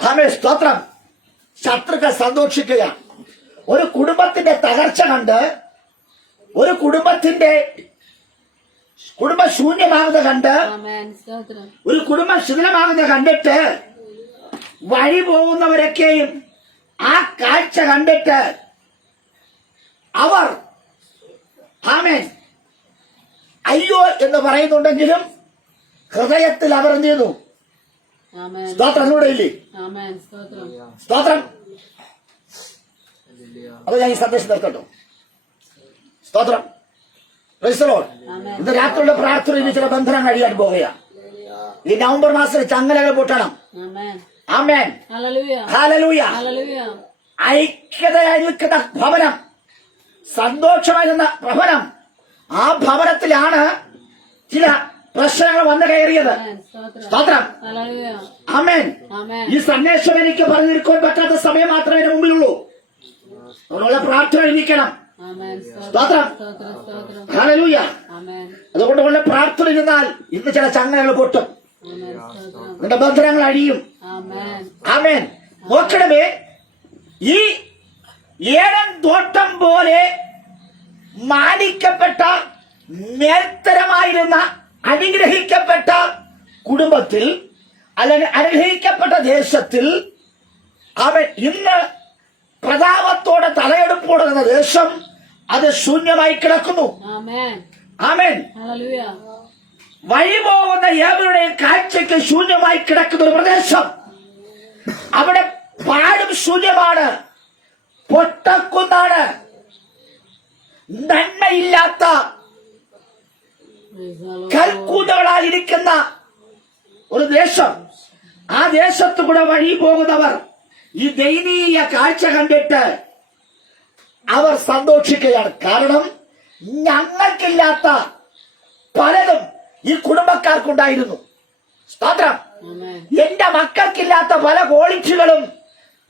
ആമേൻ സ്തോത്രം ശത്രുക്കൾ സന്തോഷിക്കുക. ഒരു കുടുംബത്തിന്റെ തകർച്ച കണ്ട്, ഒരു കുടുംബ ശൂന്യമാകുന്നത് കണ്ട്, ആമേൻ. സ്തോത്രം. ഒരു കുടുംബം ശിഥിലമാകുന്നത് കണ്ടിട്ട് വഴി പോകുന്നവരൊക്കെയും ആ കാഴ്ച കണ്ടിട്ട് അവർ ആമേൻ അയ്യോ എന്ന് പറയുന്നുണ്ടെങ്കിലും ഹൃദയത്തിൽ അവർ എന്ത് ചെയ്യുന്നു? ആമേൻ. സ്തോത്രം. ഇവിടെ ഇല്ലേ? ആമേൻ. സ്തോത്രം. സ്തോത്രം. അപ്പൊ ഞാൻ ഈ സന്ദേശം തീർക്കട്ടോ. സ്തോത്രം. Praise the Lord. ആമേൻ. ഇന്ന് രാത്രിയുടെ പ്രാർത്ഥനയിൽ ചില ബന്ധനം കഴിയാൻ പോകുക. ഈ നവംബർ മാസത്തിൽ ചങ്ങലകൾ പൊട്ടണം. ആമേൻ. ആമേൻ. ഹല്ലേലൂയ. ഹല്ലേലൂയ. ഹല്ലേലൂയ. ഐക്യതയായി നിൽക്കുന്ന ഭവനം, സന്തോഷമായിരുന്ന ഭവനം, ആ ഭവനത്തിലാണ് ചില പ്രശ്നങ്ങൾ വന്നു കയറിയത്. ആമേൻ. സ്തോത്രം. സ്തോത്രം. ഹല്ലേലൂയ. ആമേൻ. ആമേൻ. ഈ സന്ദേശം എനിക്ക് പറഞ്ഞിരിക്കാൻ പറ്റാത്ത സമയം മാത്രമേ എന്റെ മുമ്പിലുള്ളൂ. അതിനുള്ള പ്രാർത്ഥന ഇരിക്കണം. ആമേൻ. സ്തോത്രം. സ്തോത്രം. സ്തോത്രം. ഹല്ലേലൂയ. ആമേൻ. അതുകൊണ്ട് ഉള്ള പ്രാർത്ഥന ഇരുന്നാൽ ഇന്ന് ചില ചങ്ങലകൾ പൊട്ടും, ആമേൻ. സ്തോത്രം. നിന്റെ ബന്ധനങ്ങൾ അഴിയും. ആമേൻ. ആമേൻ. നോക്കണമേ, ഈ ഏഴൻ തോട്ടം പോലെ മാനിക്കപ്പെട്ട മേൽത്തരമായിരുന്ന അനുഗ്രഹിക്കപ്പെട്ട കുടുംബത്തിൽ അല്ലെങ്കിൽ അനുഗ്രഹിക്കപ്പെട്ട ദേശത്തിൽ അവൻ ഇന്ന് പ്രതാപത്തോടെ തലയെടുപ്പോടുന്ന ദേശം അത് ശൂന്യമായി കിടക്കുന്നു. ആമേൻ. ആമേൻ. ഹല്ലേലൂയ. വഴി പോകുന്ന ഏവരുടെയും കാഴ്ചയ്ക്ക് ശൂന്യമായി കിടക്കുന്ന ഒരു പ്രദേശം. അവിടെ പാടും ശൂന്യമാണ്, പൊട്ടക്കുന്നാണ്, നന്മയില്ലാത്ത Praise the Lord. കൽക്കൂതകളായിരിക്കുന്ന ഒരു ദേശം. ആ ദേശത്തു കൂടെ വഴി പോകുന്നവർ ഈ ദയനീയ കാഴ്ച കണ്ടിട്ട് അവർ സന്തോഷിക്കുകയാണ്. കാരണം ഞങ്ങൾക്കില്ലാത്ത പലതും ഈ കുടുംബക്കാർക്കുണ്ടായിരുന്നു. സ്തോത്രം. ആമേൻ. എന്റെ മക്കൾക്കില്ലാത്ത പല ക്വാളിറ്റികളും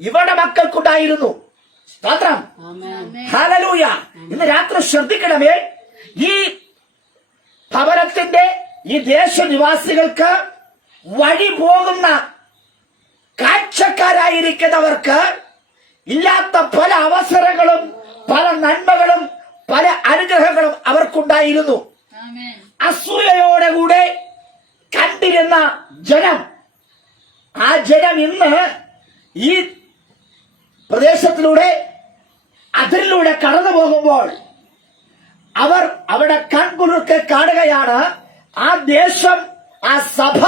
ഇവരുടെ മക്കൾക്കുണ്ടായിരുന്നു. സ്തോത്രം. ആമേൻ. ഹല്ലേലൂയ. ഇന്ന് രാത്രി ശ്രദ്ധിക്കണമേ, ഈ ഭവനത്തിന്റെ ഈ ദേശനിവാസികൾക്ക് വഴി പോകുന്ന കാഴ്ചക്കാരായിരിക്കുന്നവർക്ക് ഇല്ലാത്ത പല അവസരങ്ങളും പല നന്മകളും പല അനുഗ്രഹങ്ങളും അവർക്കുണ്ടായിരുന്നു. അസൂയയോടെ കണ്ടിരുന്ന ജനം, ആ ജനം ഇന്ന് ഈ പ്രദേശത്തിലൂടെ അതിലൂടെ കടന്നു പോകുമ്പോൾ അവർ അവിടെ കൺകുളിർക്ക് കാണുകയാണ്. ആ ദേശം, ആ സഭ,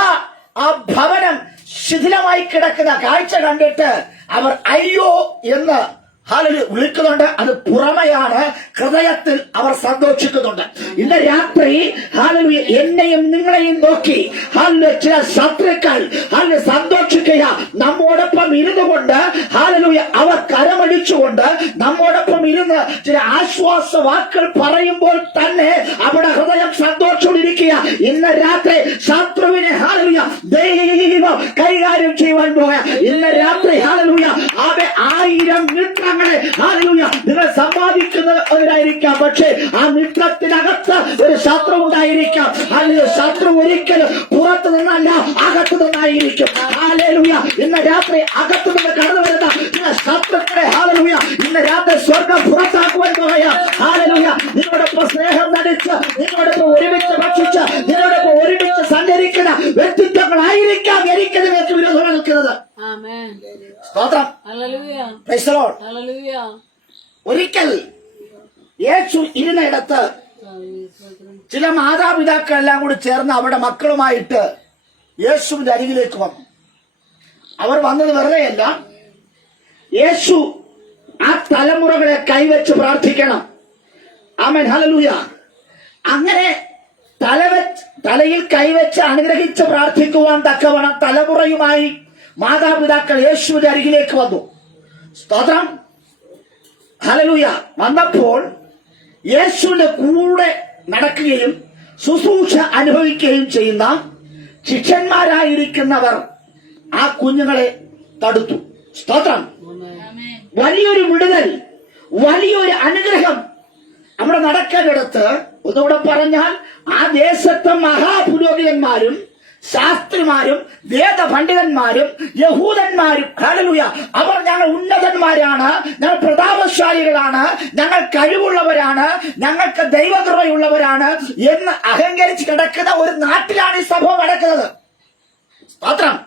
ആ ഭവനം ശിഥിലമായി കിടക്കുന്ന കാഴ്ച കണ്ടിട്ട് അവർ അയ്യോ എന്ന് വിളിക്കുന്നുണ്ട്. അത് പുറമെയാണ്, ഹൃദയത്തിൽ അവർ സന്തോഷിക്കുന്നുണ്ട്. ഇന്ന് രാത്രി ഹാലലുയ എന്നെയും നിങ്ങളെയും നോക്കി ചില ശത്രുക്കൾ സന്തോഷിക്കുക. നമ്മോടൊപ്പം ഇരുന്നു കൊണ്ട് ഹാലലുയ അവർ കരമടിച്ചുകൊണ്ട് നമ്മോടൊപ്പം ഇരുന്ന് ചില ആശ്വാസ വാക്കുകൾ പറയുമ്പോൾ തന്നെ അവിടെ ഹൃദയം സന്തോഷോടിരിക്കുക. ഇന്ന് രാത്രി ശത്രുവിനെ ഹാലലുയ ദൈവം കൈകാര്യം ചെയ്യുവാൻ പോവുക. ഇന്ന് രാത്രി ഹാലലുയ അവ 1000 മിത്രങ്ങളെ ഹാലലുയ നിങ്ങൾ സമ്പാദിക്കുന്നവരായിരിക്കാം. പക്ഷേ ആ മിത്രത്തിനകത്ത് ഒരു ശത്രു ഉണ്ടായിരിക്കാം. അല്ലെങ്കിൽ ശത്രു ഒരിക്കലും പുറത്തു നിന്നല്ല, അകത്തു നിന്നായിരിക്കും. ഹാലലുയ ഇന്ന് രാത്രി അകത്തു നിന്ന് കടന്നു വരുന്ന ചില ശത്രുക്കളെ ഹാലലുയ ഇന്ന് രാത്രി സ്വർഗം പുറത്താക്കുവാൻ പോവുക. ഹാലലുയ നിങ്ങളോടൊപ്പം സ്നേഹം നടിച്ച്, നിങ്ങളോടൊപ്പം ഒരുമിച്ച് ഭക്ഷിച്ച്, നിങ്ങളോടൊപ്പം ഒരുമിച്ച് സഞ്ചരിക്കുന്ന വ്യക്തിത്വങ്ങളായിരിക്കാം എനിക്ക് നിങ്ങൾക്ക് വിരോധമായി നിൽക്കുന്നത്. ആമേൻ. സ്തോത്രം. Hallelujah. Price the lord. Hallelujah. ഒരിക്കൽ യേശു ഇരുന്നിടത്ത് ചില മാതാപിതാക്കളെല്ലാം കൂടി ചേർന്ന് അവിടെ മക്കളുമായിട്ട് യേശുവിന്റെ അരികിലേക്ക് വന്നു. അവർ വന്നത് വെറുതെയല്ല, യേശു ആ തലമുറകളെ കൈവച്ച് പ്രാർത്ഥിക്കണം. ആമേൻ, ഹല്ലേലൂയ. അങ്ങനെ തലയിൽ കൈവച്ച് അനുഗ്രഹിച്ച് പ്രാർത്ഥിക്കുവാൻ തക്കവണ്ണം തലമുറയുമായി മാതാപിതാക്കൾ യേശുവിന്റെ അരികിലേക്ക് വന്നു. സ്തോത്രം, ഹല്ലേലൂയ. വന്നപ്പോൾ യേശുവിന്റെ കൂടെ നടക്കുകയും ശുശ്രൂഷ അനുഭവിക്കുകയും ചെയ്യുന്ന ശിഷ്യന്മാരായിരിക്കുന്നവർ ആ കുഞ്ഞുങ്ങളെ തടുത്തു. സ്തോത്രം. വലിയൊരു വിടുതൽ, വലിയൊരു അനുഗ്രഹം അവിടെ നടക്കാനിടത്ത്, ഒന്നുകൂടെ പറഞ്ഞാൽ ആ ദേശത്തെ മഹാപുരോഹിതന്മാരും ശാസ്ത്രിമാരും വേദപണ്ഡിതന്മാരും യഹൂദന്മാരും, ഹല്ലേലൂയ, അവർ ഞങ്ങൾ ഉന്നതന്മാരാണ്, ഞങ്ങൾ പ്രതാപശാലികളാണ്, ഞങ്ങൾ കഴിവുള്ളവരാണ്, ഞങ്ങൾക്ക് ദൈവകൃപയുള്ളവരാണ് എന്ന് അഹങ്കരിച്ച് കിടക്കുന്ന ഒരു നാട്ടിലാണ് ഈ സംഭവം നടക്കുന്നത്. സ്തോത്രം.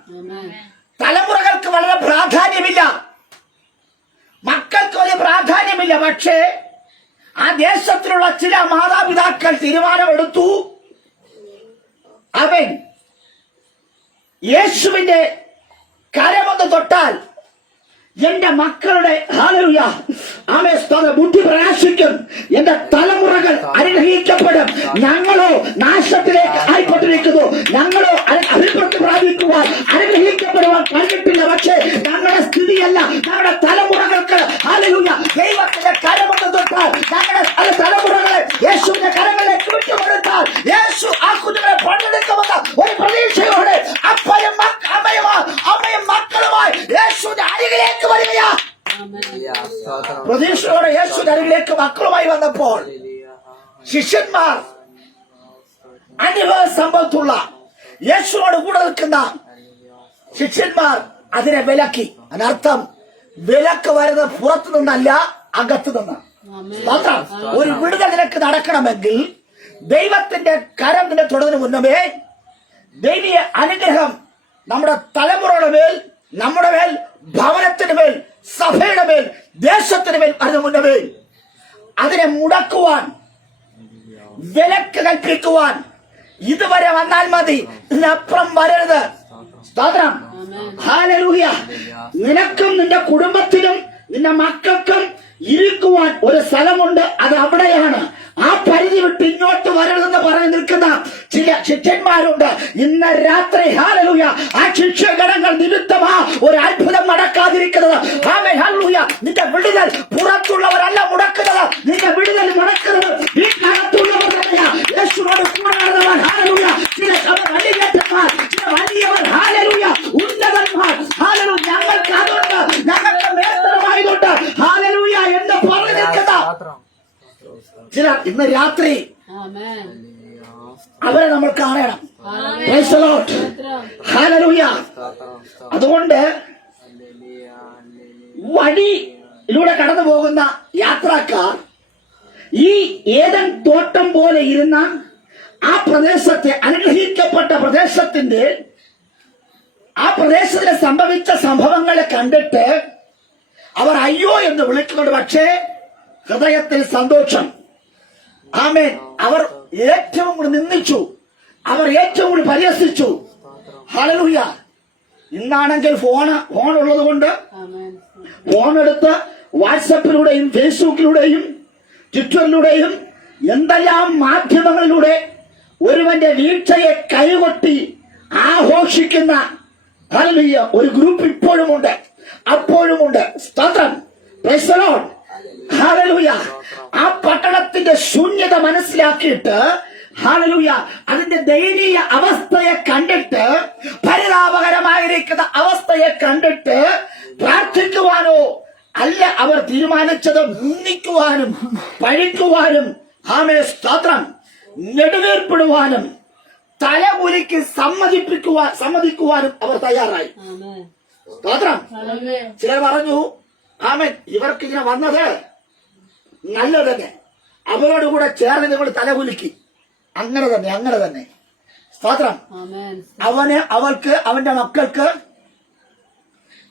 തലമുറകൾക്ക് വളരെ പ്രാധാന്യമില്ല, മക്കൾക്ക് വലിയ പ്രാധാന്യമില്ല. പക്ഷേ ആ ദേശത്തിലുള്ള ചില മാതാപിതാക്കൾ തീരുമാനമെടുത്തു, അവൻ യേശുവിന്റെ കരമൊന്ന് തൊട്ടാൽ എന്റെ മക്കളുടെ, ഹല്ലേലൂയ, ആമേൻ, സ്തോത്രം, ബുദ്ധി പ്രകാശിക്കും, എന്റെ തലമുറകൾ അനുഗ്രഹിക്കപ്പെടും. ഞങ്ങളോ നാശത്തിലേക്ക് ആയിപ്പെട്ടിരിക്കുന്നു, ഞങ്ങളോ അഭിവൃദ്ധി പ്രാപിക്കുവാൻ അനുഗ്രഹിക്കപ്പെടുവാൻ കഴിഞ്ഞിട്ടില്ല. പക്ഷേ ഞങ്ങളുടെ സ്ഥിതിയല്ല, ഞങ്ങളുടെ തലമുറകൾക്ക്, ഹല്ലേലൂയ, ദൈവത്തിന്റെ കരമൊന്ന് തൊട്ടാൽ ഞങ്ങളുടെ തലമുറകളെ യേശുവിന്റെ കരങ്ങളിലേക്ക് വിട്ടുകൊടുത്താൽ യേശു ആ കുഞ്ഞുങ്ങളെ പങ്കെടുക്കുമെന്ന ഒരു പ്രതീക്ഷയോടെ അമ്മയും മക്കളുമായി യേശുവിന്റെ അരികിലേക്ക് വരികയാ. പ്രതീക്ഷയോടെ യേശുവിന്റെ അരികിലേക്ക് മക്കളുമായി വന്നപ്പോൾ ശിഷ്യന്മാർ അനുഭവ സമ്പത്തുള്ള യേശുവോട് കൂടെ നിൽക്കുന്ന ശിഷ്യന്മാർ അതിനെ വിലക്കി. അതിനർത്ഥം വിലക്ക് വരുന്നത് പുറത്തു നിന്നല്ല, അകത്തു നിന്ന്. മാത്രം ഒരു വിടുതൽ നിനക്ക് നടക്കണമെങ്കിൽ ദൈവത്തിന്റെ കരം നിന്നെ തൊടുന്നതിന് മുന്നമേ ദൈവീയ അനുഗ്രഹം നമ്മുടെ തലമുറയുടെ മേൽ, നമ്മുടെ മേൽ, ഭവനത്തിന് മേൽ, സഭയുടെ മേൽ, ദേശത്തിന് മേൽ അതിന് മുന്നമേ അതിനെ മുടക്കുവാൻ, വിലക്ക് കൽപ്പിക്കുവാൻ ഇതുവരെ വന്നാൽ മതി, ഇതിനപ്പുറം വരരുത്. സ്തോത്രം, ഹല്ലേലൂയ. നിനക്കും നിന്റെ കുടുംബത്തിനും നിന്റെ മക്കൾക്കും ഇരിക്കുവാൻ ഒരു സ്ഥലമുണ്ട്, അത് അവിടെയാണ്. ആ പരിധി വിട്ട് ഇങ്ങോട്ട് വരരുതെന്ന് പറഞ്ഞു നിൽക്കുന്ന ചില ശിഷ്യന്മാരുണ്ട്. ഇന്ന് രാത്രി, ഹല്ലേലൂയ, ആ ശിക്ഷകടങ്ങൾ നിമിത്തമാ ഒരു അത്ഭുതം നടക്കാതിരിക്കുന്നത്. ആമേൻ, ഹല്ലേലൂയ. നിന്റെ വിടുതൽ പുറത്തുള്ളവരല്ല മുടക്കുന്നത്, നിന്റെ വിടുതൽ മുടക്കുന്നത് വീട്ടിനകത്തുള്ളവർ തന്നെയാ. യേശുവോട് കൂടാതെ, ഹല്ലേലൂയ, ചില വലിയവർ, ചില വലിയവർ, ഹല്ലേലൂയ, ഉന്നതന്മാർ, ഹല്ലേലൂയ, ഞങ്ങൾക്ക് അതുണ്ട്, ഞങ്ങൾക്ക് മേത്തരമായതുണ്ട്, ഹല്ലേലൂയ എന്ന് പറഞ്ഞു നിൽക്കുന്ന ചില ഇന്ന് രാത്രി അവരെ നമ്മൾ കാണണം. Price the lord, hallelujah. അതുകൊണ്ട് വഴിയിലൂടെ കടന്നു പോകുന്ന യാത്രക്കാർ ഈ ഏദൻ തോട്ടം പോലെ ഇരുന്ന ആ പ്രദേശത്തെ, അനുഗ്രഹിക്കപ്പെട്ട പ്രദേശത്തിന്റെ, ആ പ്രദേശത്തിൽ സംഭവിച്ച സംഭവങ്ങളെ കണ്ടിട്ട് അവർ അയ്യോ എന്ന് വിളിക്കുന്നുണ്ട്. പക്ഷേ ഹൃദയത്തിൽ സന്തോഷം. ആമേൻ. അവർ ഏറ്റവും കൂടി നിന്ദിച്ചു, അവർ ഏറ്റവും കൂടി പരിഹസിച്ചു. ഹല്ലേലൂയ. ഇന്നാണെങ്കിൽ ഫോൺ ഉള്ളത് കൊണ്ട് ഫോണെടുത്ത് വാട്സപ്പിലൂടെയും ഫേസ്ബുക്കിലൂടെയും ട്വിറ്ററിലൂടെയും എന്തെല്ലാം മാധ്യമങ്ങളിലൂടെ ഒരുവന്റെ വീഴ്ചയെ കൈകൊട്ടി ആഘോഷിക്കുന്ന, ഹല്ലേലൂയ, ഒരു ഗ്രൂപ്പ് ഇപ്പോഴുമുണ്ട്, അപ്പോഴുമുണ്ട്. സ്തോത്രം, പ്രൈസ് ദി ലോർഡ്, ഹല്ലേലൂയ. ആ പട്ടണത്തിന്റെ ശൂന്യത മനസ്സിലാക്കിയിട്ട്, ഹല്ലേലൂയ, അതിന്റെ ദയനീയ അവസ്ഥയെ കണ്ടിട്ട്, പരിതാപകരമായിരിക്കുന്ന അവസ്ഥയെ കണ്ടിട്ട് പ്രാർത്ഥിക്കുവാനോ അല്ല അവർ തീരുമാനിച്ചത്, നിന്ദിക്കുവാനും പഴിക്കുവാനും, ആമേൻ, സ്തോത്രം, നെടുവീർപ്പിടുവാനും തലകുലുക്കി സമ്മതിക്കുവാനും അവർ തയ്യാറായി. സ്തോത്രം. ചിലർ പറഞ്ഞു, ആമേൻ, ഇവർക്ക് ഇങ്ങനെ വന്നത് നല്ലത് തന്നെ, അവരോടുകൂടെ ചേർന്ന് നിങ്ങൾ തലകുലുക്കി. അങ്ങനെ തന്നെ. സ്തോത്രം. അവൾക്ക്, അവന്റെ മക്കൾക്ക്,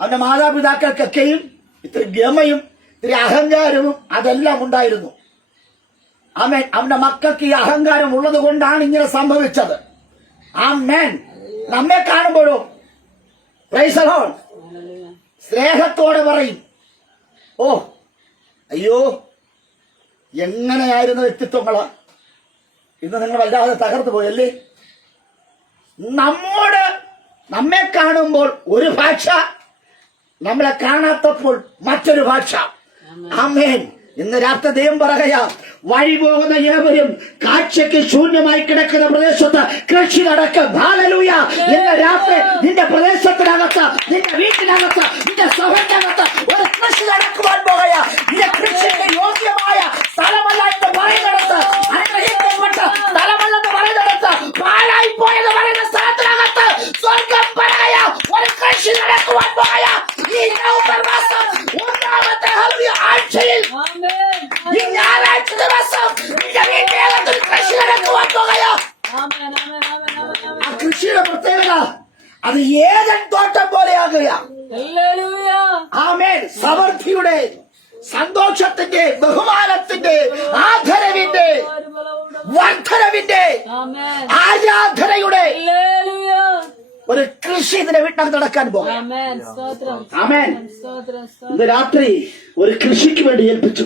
അവന്റെ മാതാപിതാക്കൾക്കൊക്കെയും ഇത്തിരി ഗമയും ഇത്തിരി അഹങ്കാരവും അതെല്ലാം ഉണ്ടായിരുന്നു. ആമേൻ. അവന്റെ മക്കൾക്ക് ഈ അഹങ്കാരം ഉള്ളത് കൊണ്ടാണ് ഇങ്ങനെ സംഭവിച്ചത്. ആമേൻ. നമ്മെ കാണുമ്പോഴും പ്രൈസ് ദി ലോർഡ് സ്നേഹത്തോടെ പറയും, ഓ അയ്യോ, എങ്ങനെയായിരുന്ന വ്യക്തിത്വങ്ങളാ ഇന്ന് നിങ്ങൾ വല്ലാതെ തകർന്നു പോയല്ലേ. നമ്മെ കാണുമ്പോൾ ഒരു ഭാഷ, നമ്മളെ കാണാത്തപ്പോൾ മറ്റൊരു ഭാഷ. ആമേൻ. ഇന്ന് രാത്രി ദൈവം പറയുക, വഴി പോകുന്ന ഏവരും കാഴ്ചയ്ക്ക് ശൂന്യമായി കിടക്കുന്ന പ്രദേശത്ത് കൃഷി നടക്കും. ഹല്ലേലൂയ. ഇന്ന് രാത്രി നിന്റെ പ്രദേശത്തിനകത്ത്, നിന്റെ വീട്ടിനകത്ത്, നിന്റെ സഭയ്ക്കകത്ത് ഒരു കൃഷി നടക്കുവാൻ പോകുക. നിന്റെ കൃഷിക്ക് യോഗ്യമായ സ്ഥലമല്ല എന്ന് പറയുന്നിടത്ത്, അനുഗ്രഹിക്കപ്പെട്ട സ്ഥലമല്ലെന്ന് പറയുന്നിടത്ത്, പാഴായി പോയെന്ന് പറയുന്ന സ്ഥലത്തിനകത്ത് സ്വർഗം പറയാ ഒരു കൃഷി നടക്കുവാൻ പോകുക. ഈ നവംബർ മാസം ഒന്നാമത്തെ ആഴ്ചയിൽ, ഈ ഞായറാഴ്ച ദിവസം നിന്റെ വീട്ടിനകത്ത് കൃഷി നടക്കുവാൻ പോകുക. ആ കൃഷിയുടെ പ്രത്യേകത അത് ഏതൻ തോട്ടം പോലെയാകുക. ആമേൻ. സമൃദ്ധിയുടെ, സന്തോഷത്തിന്റെ, ബഹുമാനത്തിന്റെ, ആദരവിന്റെ, വർദ്ധനവിന്റെ, ആരാധനയുടെ ഒരു കൃഷി ഇതിന്റെ വീട്ടിനകത്ത് നടക്കാൻ പോകാം. ആമേൻ. ഇന്ന് രാത്രി ഒരു കൃഷിക്ക് വേണ്ടി ഏൽപ്പിച്ചു.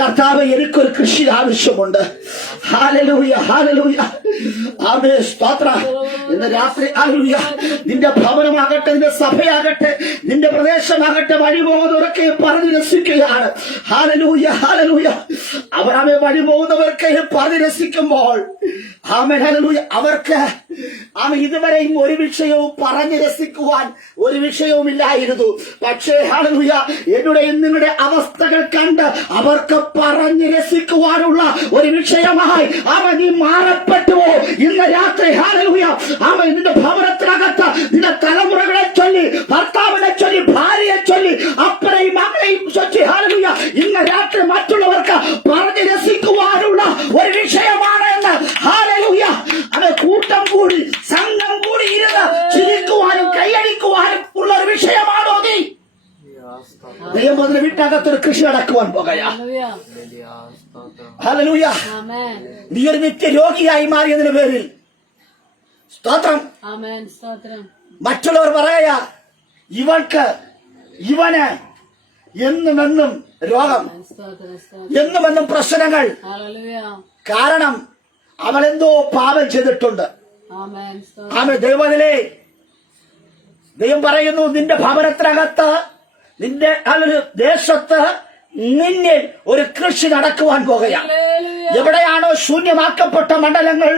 കർത്താവ്, എനിക്കൊരു കൃഷി ആവശ്യമുണ്ട്. Hallelujah, hallelujah. ആമേൻ. സ്തോത്രം. ഇന്ന് രാത്രി ഹല്ലേലൂയ, നിന്റെ ഭവനമാകട്ടെ, നിന്റെ സഭയാകട്ടെ, നിന്റെ പ്രദേശമാകട്ടെ, വഴി പോകുന്നവരൊക്കെ പറഞ്ഞു രസിക്കുകയാണ്. Hallelujah, hallelujah. അവരാമെ വഴി പോകുന്നവർക്ക് പറഞ്ഞു രസിക്കുമ്പോൾ ആമേൻ, ഹല്ലേലൂയ, അവർക്ക് ഇതുവരെയും ഒരു വിഷയവും പറഞ്ഞു രസിക്കുവാൻ ഒരു വിഷയവുമില്ലായിരുന്നു. പക്ഷേ ഹല്ലേലൂയ, എന്നുടെ നിങ്ങളുടെ അവസ്ഥകൾ കണ്ട് അവർക്ക് പറഞ്ഞു രസിക്കുവാനുള്ള ഒരു വിഷയമായി നീ മാറപ്പെട്ടുവോ ഇന്ന് രാത്രി. ഹല്ലേലൂയ. നിന്റെ ഭവനത്തിനകത്ത് നിന്റെ തലമുറകളെ ചൊല്ലി, ഭർത്താവിനെ ചൊല്ലി, ഭാര്യയെ ചൊല്ലി, അപ്പനെയും മകളെയും ചൊല്ലി, ഹല്ലേലൂയ, ഇന്ന് രാത്രി മറ്റുള്ളവർക്ക് പറഞ്ഞു രസിക്കുവാനുള്ള ഒരു വിഷയമാണ് എന്ന്. ഹല്ലേലൂയ. കൂട്ടം കൂടി, സംഘം കൂടി ഇരുന്ന് ചിരിക്കുവാനും കൈയടിക്കുവാനും ഉള്ള ഒരു വിഷയമാണോ നീ? ദൈവം അതിന് വീട്ടിനകത്തൊരു കൃഷി നടക്കുവാൻ പോകുകയാ. ഹല്ലേലൂയ. നീ ഒരു നിത്യ രോഗിയായി മാറിയതിന് പേരിൽ സ്തോത്രം. മറ്റുള്ളവർ പറയാ, ഇവന് എന്നുമെന്നും രോഗം, എന്നുമെന്നും പ്രശ്നങ്ങൾ. കാരണം അവളെന്തോ പാപം ചെയ്തിട്ടുണ്ട്. ആമേൻ. ദൈവം പറയുന്നു, നിന്റെ ഭവനത്തിനകത്ത്, നിന്റെ ദേശത്ത് നിന്നിൽ ഒരു കൃഷി നടക്കുവാൻ പോകുകയാണ്. എവിടെയാണോ ശൂന്യമാക്കപ്പെട്ട മണ്ഡലങ്ങൾ,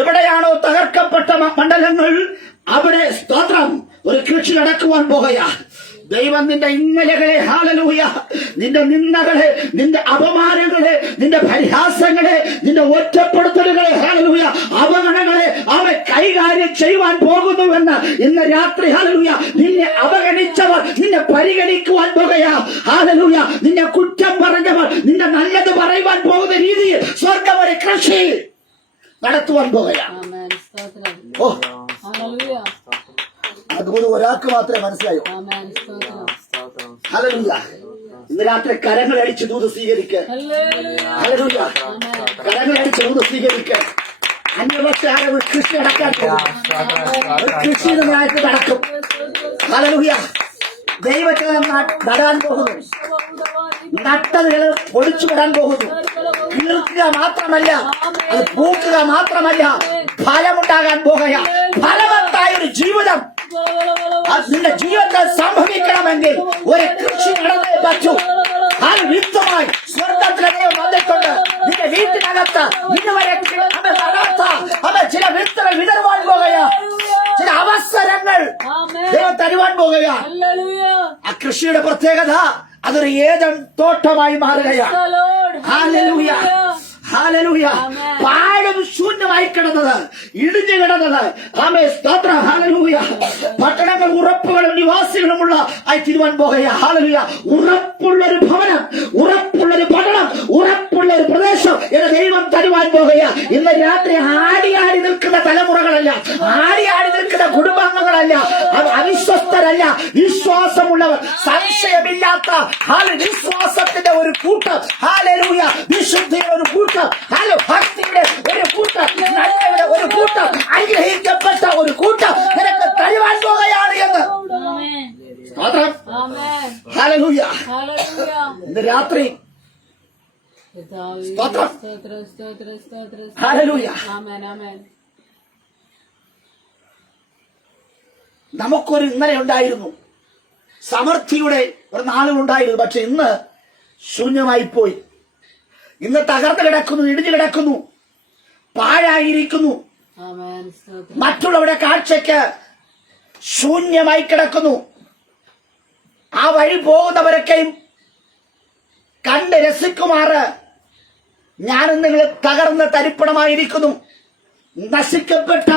എവിടെയാണോ തകർക്കപ്പെട്ട മണ്ഡലങ്ങൾ, അവിടെ സ്തോത്രം ഒരു കൃഷി നടക്കുവാൻ പോകുകയാണ്. ദൈവം നിന്റെ ഇന്നലകളെ, ഹല്ലേലൂയ, നിന്റെ നിന്ദകളെ, നിന്റെ അപമാനങ്ങളെ, നിന്റെ പരിഹാസങ്ങളെ, നിന്റെ ഒറ്റപ്പെടുത്തലുകളെ, ഹല്ലേലൂയ, അവഗണനകളെ അവൻ കൈകാര്യം ചെയ്യുവാൻ പോകുന്നുവെന്ന് ഇന്ന് രാത്രി, ഹല്ലേലൂയ, നിന്നെ അവഗണിച്ചവർ നിന്നെ പരിഗണിക്കുവാൻ പോകുകയാ. ഹല്ലേലൂയ. നിന്നെ കുറ്റം പറഞ്ഞവർ നിന്റെ നല്ലത് പറയുവാൻ പോകുന്ന രീതിയിൽ സ്വർഗ്ഗം ഒരു കൃഷി നടത്തുവാൻ പോകുകയാ. ഓ, അതുകൊണ്ട് ഒരാൾക്ക് മാത്രമേ മനസ്സിലായോ? ഹല്ലേലൂയ. ഇന്ന് രാത്രി കരങ്ങളടിച്ച് ദൂത് സ്വീകരിക്കുക. ഹല്ലേലൂയ. കരങ്ങളടിച്ച് ദൂത് സ്വീകരിക്കുക. അന്യപക്ഷ കൃഷി നടക്കാൻ പോകും. കൃഷി നാട്ടിൽ നടക്കും. ഹല്ലേലൂയ. ദൈവത്തെ നടാൻ പോകുന്നു. നട്ടതുകൾ പൊടിച്ചു വിടാൻ പോകുന്നു. കീർക്കുക മാത്രമല്ല, അത് പൂക്കുക മാത്രമല്ല, ഫലമുണ്ടാകാൻ പോകുക. ഫലവത്തായ ഒരു ജീവിതം നിന്റെ ജീവിതത്തിൽ സംഭവിക്കണമെങ്കിൽ ഒരു കൃഷി നടന്നേ പറ്റൂ. ആ വിത്തുമായി സ്വർഗത്തിലെ ദൈവം വന്നിട്ടുണ്ട്. നിന്റെ വീട്ടിനകത്ത് ഇതുവരെ ചില വിത്തുകൾ വിതറുവാൻ പോകുകയാ. ചില അവസരങ്ങൾ ദൈവം തരുവാൻ പോകുകയാ. ആ കൃഷിയുടെ പ്രത്യേകത അതൊരു ഏതൻ തോട്ടമായി മാറുകയാണ്. Hallelujah, hallelujah. പാടും ശൂന്യമായി കിടന്നത്, ഇടിഞ്ഞു കിടന്നത്, ആമേ സ്തോത്രം. ഹല്ലേലൂയ. പട്ടണങ്ങൾ ഉറപ്പുകളും നിവാസികളുമുള്ള ആയി തീരുവാൻ പോകുകയാ. ഹല്ലേലൂയ. ഉറപ്പുള്ളൊരു ഭവനം, ഉറപ്പുള്ളൊരു പട്ടണം, ഉറപ്പുള്ളൊരു പ്രദേശം എന്ന ദൈവം തരുവാൻ പോകുകയാ. ഇന്ന് രാത്രി ആടി നിൽക്കുന്ന തലമുറകളല്ല, ആടി നിൽക്കുന്ന കുടുംബാംഗങ്ങളല്ല, അവിശ്വസ്തരല്ല, വിശ്വാസമുള്ളവർ, സംശയമില്ലാത്ത വിശ്വാസത്തിന്റെ ഒരു കൂട്ടം, ഹല്ലേലൂയ, വിശുദ്ധിയുടെ ഒരു കൂട്ടം, ഭക്തിയുടെ ഒരു കൂട്ടം, നന്മയുടെ ഒരു കൂട്ടം, അനുഗ്രഹിക്കപ്പെട്ട ഒരു കൂട്ടം നിനക്ക് തരുവാൻ പോകുകയാണ് എന്ന് സ്തോത്രം. ആമേൻ. ഹല്ലേലൂയ. ഹല്ലേലൂയ. ഇന്ന് രാത്രി കർത്താവേ, സ്തോത്രം. സ്തോത്രം, സ്തോത്രം, സ്തോത്രം. ഹല്ലേലൂയ. ആമേൻ, ആമേൻ. നമുക്കൊരു ഇന്നലെ ഉണ്ടായിരുന്നു, സമൃദ്ധിയുടെ ഒരു നാളുണ്ടായിരുന്നു. പക്ഷെ ഇന്ന് ശൂന്യമായി പോയി. ഇന്ന് തകർന്നു കിടക്കുന്നു, ഇടിഞ്ഞു കിടക്കുന്നു, പാഴായിരിക്കുന്നു. ആമേൻ. സ്തോത്രം. മറ്റുള്ളവരുടെ കാഴ്ചയ്ക്ക് ശൂന്യമായി കിടക്കുന്നു. ആ വഴി പോകുന്നവരൊക്കെയും കണ്ട് രസിക്കുമാറ് ഞാനും നിങ്ങൾ തകർന്ന് തരിപ്പണമായിരിക്കുന്നു. നശിക്കപ്പെട്ട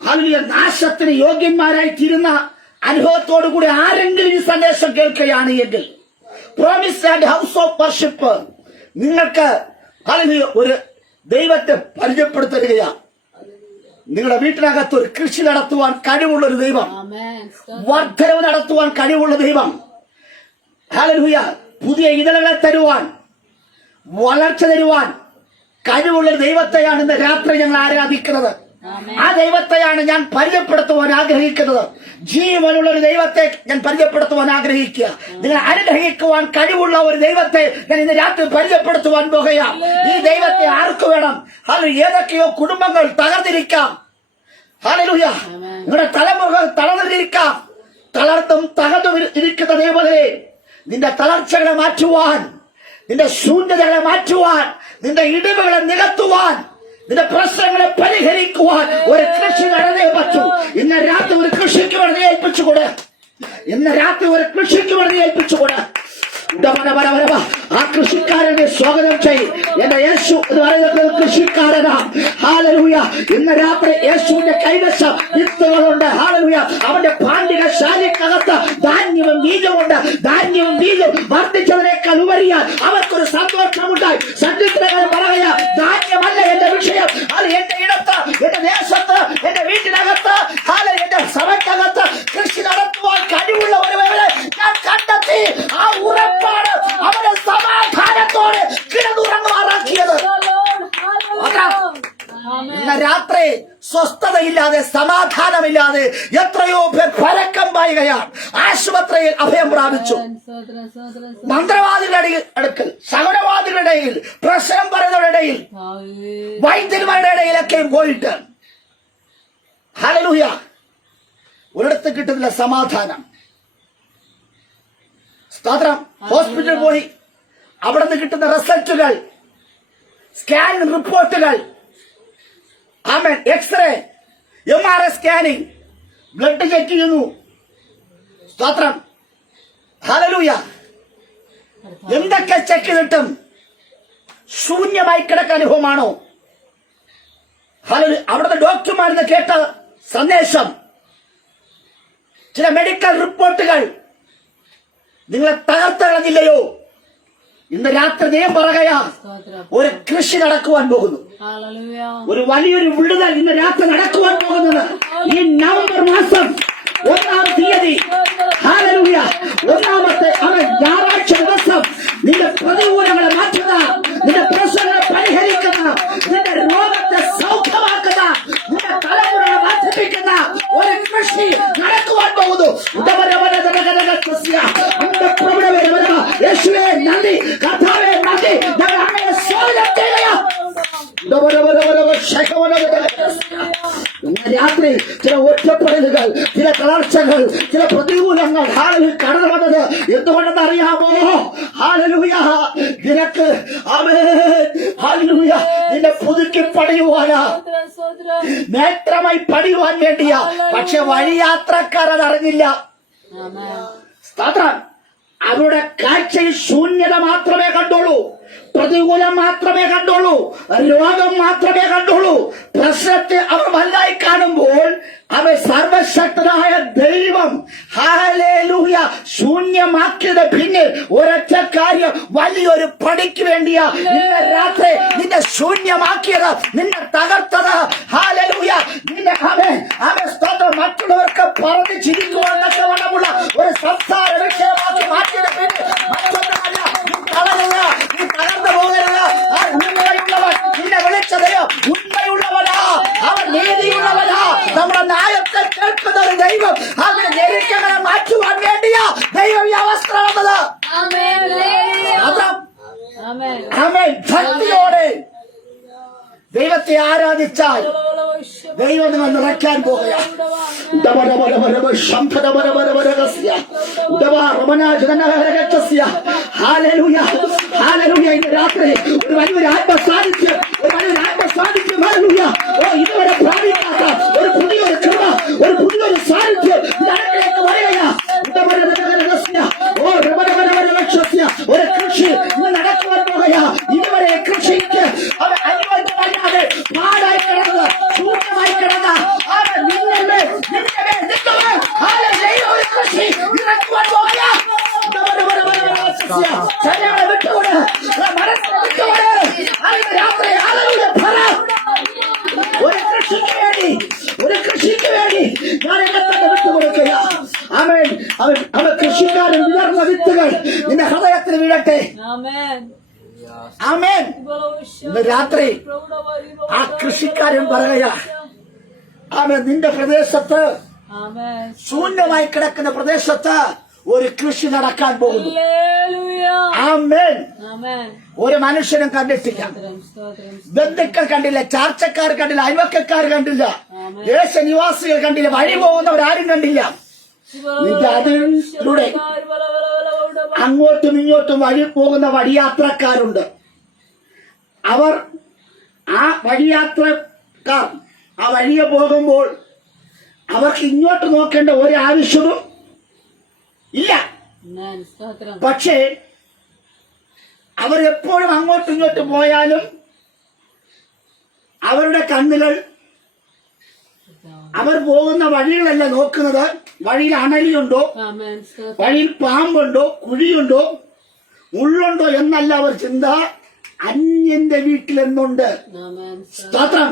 ഹല്ലേലൂയ, നാശത്തിന് യോഗ്യന്മാരായി തീരുന്ന അനുഭവത്തോടുകൂടി ആരെങ്കിലും ഈ സന്ദേശം കേൾക്കുകയാണ് എങ്കിൽ, promise and house of worship നിങ്ങൾക്ക് ഹല്ലേലൂയ ഒരു ദൈവത്തെ പരിചയപ്പെടുത്തുകയാണ്. നിങ്ങളുടെ വീട്ടിനകത്ത് ഒരു കൃഷി നടത്തുവാൻ കഴിവുള്ള ഒരു ദൈവം, ആമേൻ. സ്തോത്രം. വർദ്ധനവ് നടത്തുവാൻ കഴിവുള്ള ദൈവം, ഹല്ലേലൂയ, പുതിയ ഇതളുകളെ തരുവാൻ, വളർച്ച തരുവാൻ കഴിവുള്ള ഒരു ദൈവത്തെയാണ് ഇന്ന് രാത്രി ഞങ്ങൾ ആരാധിക്കുന്നത്. ആമേൻ. ആ ദൈവത്തെയാണ് ഞാൻ പരിചയപ്പെടുത്തുവാൻ ആഗ്രഹിക്കുന്നത്. ജീവനുള്ള ഒരു ദൈവത്തെ ഞാൻ പരിചയപ്പെടുത്തുവാൻ ആഗ്രഹിക്കുക. നിങ്ങൾ അനുഗ്രഹിക്കുവാൻ കഴിവുള്ള ഒരു ദൈവത്തെ ഞാൻ ഇന്ന് രാത്രി പരിചയപ്പെടുത്തുവാൻ പോകുകയാണ്. ഈ ദൈവത്തെ ആർക്ക് വേണം? ഏതൊക്കെയോ കുടുംബങ്ങൾ തകർന്നിരിക്കാം. ഹല്ലേലൂയ. നിങ്ങളുടെ തലമുറകൾ തളർന്നിരിക്കാം. തളർന്നും തകർന്നും ഇരിക്കുന്ന ദൈവമേ, നിന്റെ തളർച്ചകളെ മാറ്റുവാൻ, നിന്റെ ശൂന്യതകളെ മാറ്റുവാൻ, നിന്റെ ഇടിവുകളെ നികത്തുവാൻ, നിന്റെ പ്രശ്നങ്ങളെ പരിഹരിക്കുവാൻ ഒരു കൃഷി നടന്നേ പറ്റൂ. ഇന്ന് രാത്രി ഒരു കൃഷിക്ക് വേണ്ടി ഏൽപ്പിച്ചുകൂടെ? ഇന്ന് രാത്രി ഒരു കൃഷിക്ക് വേണ്ടി ഏൽപ്പിച്ചുകൂടെ? ആ കൃഷിക്കാരനെ സ്വാഗതം ചെയ്യും. എന്റെ യേശു എന്ന് പറയുന്നത് കൃഷിക്കാരനാ. ഹല്ലേലൂയ. ഇന്ന് രാത്രി യേശുവിന്റെ കൈവശം വിത്തുകളുണ്ട്. ഹല്ലേലൂയ. അവന്റെ പാണ്ഡിക ശാലിക്കകത്ത് ധാന്യവും ബീജമുണ്ട്. ധാന്യവും ബീജവും വർദ്ധിച്ചതിനേക്കാൾ ഉപരിയാൽ അവർക്കൊരു സന്തോഷമുണ്ടായി. സന്ധിത്രങ്ങൾ പറയുക, ധാന്യമല്ല എന്റെ വിഷയം, അത് എന്റെ ഇടത്ത്, എന്റെ ദേശത്ത്, എന്റെ വീട്ടിനകത്ത്, എന്റെ സഭയ്ക്കകത്ത് കൃഷി നടത്തുവാൻ കഴിവുള്ള ഒരുവരെ ഞാൻ കണ്ടെത്തി. ആ ഉറപ്പാണ് അവരെ സമാധാനത്തോടെ കിടന്നുറങ്ങുമാറാക്കിയത്. ഇന്ന് രാത്രി സ്വസ്ഥതയില്ലാതെ, സമാധാനമില്ലാതെ എത്രയോ പേർ പരക്കം പായുകയാണ്. ആശുപത്രിയിൽ അഭയം പ്രാപിച്ചു. സ്തോത്രം, സ്തോത്രം. മന്ത്രവാദികളുടെ അടുക്കൽ, ശകുനവാദികളുടെ ഇടയിൽ, പ്രശ്നം പറയുന്നവരുടെ ഇടയിൽ, കർത്താവേ, വൈദ്യന്മാരുടെ ഇടയിലൊക്കെയും പോയിട്ട് ഹല്ലേലൂയ ഒരിടത്ത് കിട്ടുന്നില്ല സമാധാനം. സ്തോത്രം. ഹോസ്പിറ്റലിൽ പോയി അവിടെ നിന്ന് കിട്ടുന്ന റിസൾട്ടുകൾ, സ്കാനിംഗ് റിപ്പോർട്ടുകൾ, amen, x-ray, MRI scanning, blood check ചെയ്യുന്നു. സ്തോത്രം. ഹല്ലേലൂയ. എന്തൊക്കെ ചെക്ക് ചെയ്തിട്ടും ശൂന്യമായി കിടക്കുന്ന അനുഭവമാണോ? ഹല്ലേലൂയ. അവിടുത്തെ ഡോക്ടർമാരിന്ന് കേട്ട സന്ദേശം, ചില മെഡിക്കൽ റിപ്പോർട്ടുകൾ നിങ്ങളെ തകർത്ത് കളഞ്ഞില്ലയോ? ഇന്ന് രാത്രി നീ പറയുകയാ, സ്തോത്രം. ഒരു കൃഷി നടക്കുവാൻ പോകുന്നു. ഹല്ലേലൂയ. ഒരു വലിയൊരു വിടുതൽ ഇന്ന് രാത്രി നടക്കുവാൻ പോകുന്നത് ഈ നവംബർ മാസം 1-ാം തീയതി. ഹല്ലേലൂയ. 1-ാമത്തെ ഞായറാഴ്ച ദിവസം നിന്റെ പ്രതികൂലങ്ങളെ മാറ്റുക, നിന്റെ പ്രശ്നങ്ങളെ പരിഹരിക്കുന്ന, നിന്റെ രോഗത്തെ സൗഖ്യമാക്കുന്ന, നിന്റെ തലമുറകളെ വർദ്ധിപ്പിക്കുന്ന ഒരു കൃഷി നടക്കുവാൻ പോകുന്നു. യേശുവേ നന്ദി, കർത്താവേ നന്ദി. ഞങ്ങൾ അങ്ങനെ സ്വാഗതം ചെയ്യുകയാണ്. രാത്രി ചില ഒറ്റപ്പെടലുകൾ, ചില തളർച്ചകൾ, ചില പ്രതികൂലങ്ങൾ കടന്നു വന്നത് എന്തുകൊണ്ടെന്ന് അറിയാമോ? ഹല്ലേലൂയ. നിനക്ക് ഹല്ലേലൂയ നിന്നെ പുതുക്കി പണിയുവാനാ, സ്തോത്രം, സ്തോത്രം. നേത്രമായി പണിയുവാൻ വേണ്ടിയാ. പക്ഷെ വഴിയാത്രക്കാർ അതറിഞ്ഞില്ല. ആമേൻ. സ്തോത്രം. അവരുടെ കാഴ്ചയിൽ ശൂന്യത മാത്രമേ കണ്ടുള്ളൂ, പ്രതികൂലം മാത്രമേ കണ്ടുള്ളൂ, രോഗം മാത്രമേ കണ്ടുള്ളൂ. പ്രശ്നത്തെ അവർ വലുതായി കാണുമ്പോൾ അവർ സർവശക്തനായ ദൈവം ഹല്ലേലൂയ ശൂന്യമാക്കിയത് പിന്നിൽ ഒരൊറ്റ കാര്യം, വലിയൊരു പണിക്ക് വേണ്ടിയാ. ഇന്ന് രാത്രി നിന്നെ ശൂന്യമാക്കിയത്, നിന്നെ തകർത്തത്. ഹല്ലേലൂയ. നിന്നെ സ്തോത്രം മറ്റുള്ളവർക്ക് പറഞ്ഞു ചിരിക്കുവാൻ തക്കവണ്ണമുള്ള ഒരു സംസാര വിഷയമാക്കി മാറ്റിയത് പിന്നിൽ മറ്റൊന്നുമല്ല. നീ തളരുക, നീ തകർന്നു പോകരുത്. ആ ഉണ്മയുള്ളവൻ നിന്നെ വിളിച്ചതയോ ഉണ്മയുള്ളവനാ, അവൻ നീതിയുള്ളവനാ. നമ്മുടെ ന്യായത്തെ കേൾക്കുന്ന ഒരു ദൈവം, അവന്റെ ഞെരുക്കങ്ങളെ മാറ്റി ദൈവത്തെ ആരാധിച്ചാൽ ദൈവം നിങ്ങൾ നിറയ്ക്കാൻ പോകുകയാണ്. ഇന്ന് രാത്രി ഒരു വലിയൊരു ആത്മസാന്നിധ്യം, ഇതുവരെ പ്രാപിക്കാത്ത ഒരു പുതിയൊരു കൃപ, ഒരു പുതിയൊരു സാന്നിധ്യം ഇതിനകത്തേക്ക് വരികയാ. ഒരു കൃഷി ഇന്ന് നടക്കുവാൻ പോകുകയാ. ഇതുവരെ കൃഷിക്ക് അവർ അനുബന്ധമല്ലാതെ പാടായി കിടന്നത്, ശൂന്യമായി കിടന്ന ഒരു കൃഷി നടക്കുവാൻ പോകുകയാ. ശരീരങ്ങളെ വിട്ടുകൂടെ, മനസ്സിനെ വിട്ടുകൂടെ, രാത്രി ഒരു കൃഷിക്ക് വേണ്ടി ഞാൻ എന്നെ തന്നെ വിട്ടുകൊടുക്കുക. അവൻ കൃഷിക്കാരൻ വിതർന്ന വിത്തുകൾ നിന്റെ ഹൃദയത്തിൽ വീഴട്ടെ. ആമേൻ. ഇന്ന് രാത്രി ആ കൃഷിക്കാരൻ പറയുക, ആമേൻ, നിന്റെ പ്രദേശത്ത്, ശൂന്യമായി കിടക്കുന്ന പ്രദേശത്ത് ഒരു കൃഷി നടക്കാൻ പോകുന്നു. ആമേൻ. ഒരു മനുഷ്യനും കണ്ടിട്ടില്ല, ബന്ധുക്കൾ കണ്ടില്ല, ചാർച്ചക്കാർ കണ്ടില്ല, അയൽവക്കക്കാർ കണ്ടില്ല, ദേശനിവാസികൾ കണ്ടില്ല, വഴി പോകുന്നവരാരും കണ്ടില്ല. നിന്റെ അതിലൂടെ അങ്ങോട്ടും ഇങ്ങോട്ടും വഴി പോകുന്ന വഴിയാത്രക്കാരുണ്ട്. അവർ ആ വഴിയാത്രക്കാർ ആ വഴിയെ പോകുമ്പോൾ അവർക്ക് ഇങ്ങോട്ട് നോക്കേണ്ട ഒരു ആവശ്യവും ഇല്ല. പക്ഷേ അവരെപ്പോഴും അങ്ങോട്ടും ഇങ്ങോട്ടും പോയാലും അവരുടെ കണ്ണുകൾ അവർ പോകുന്ന വഴികളല്ല നോക്കുന്നത്. വഴിയിൽ അണലിയുണ്ടോ, വഴിയിൽ പാമ്പുണ്ടോ, കുഴിയുണ്ടോ, മുള്ളുണ്ടോ എന്നല്ല അവർ ചിന്ത. അന്യന്റെ വീട്ടിലെന്തുണ്ട്? സ്തോത്രം.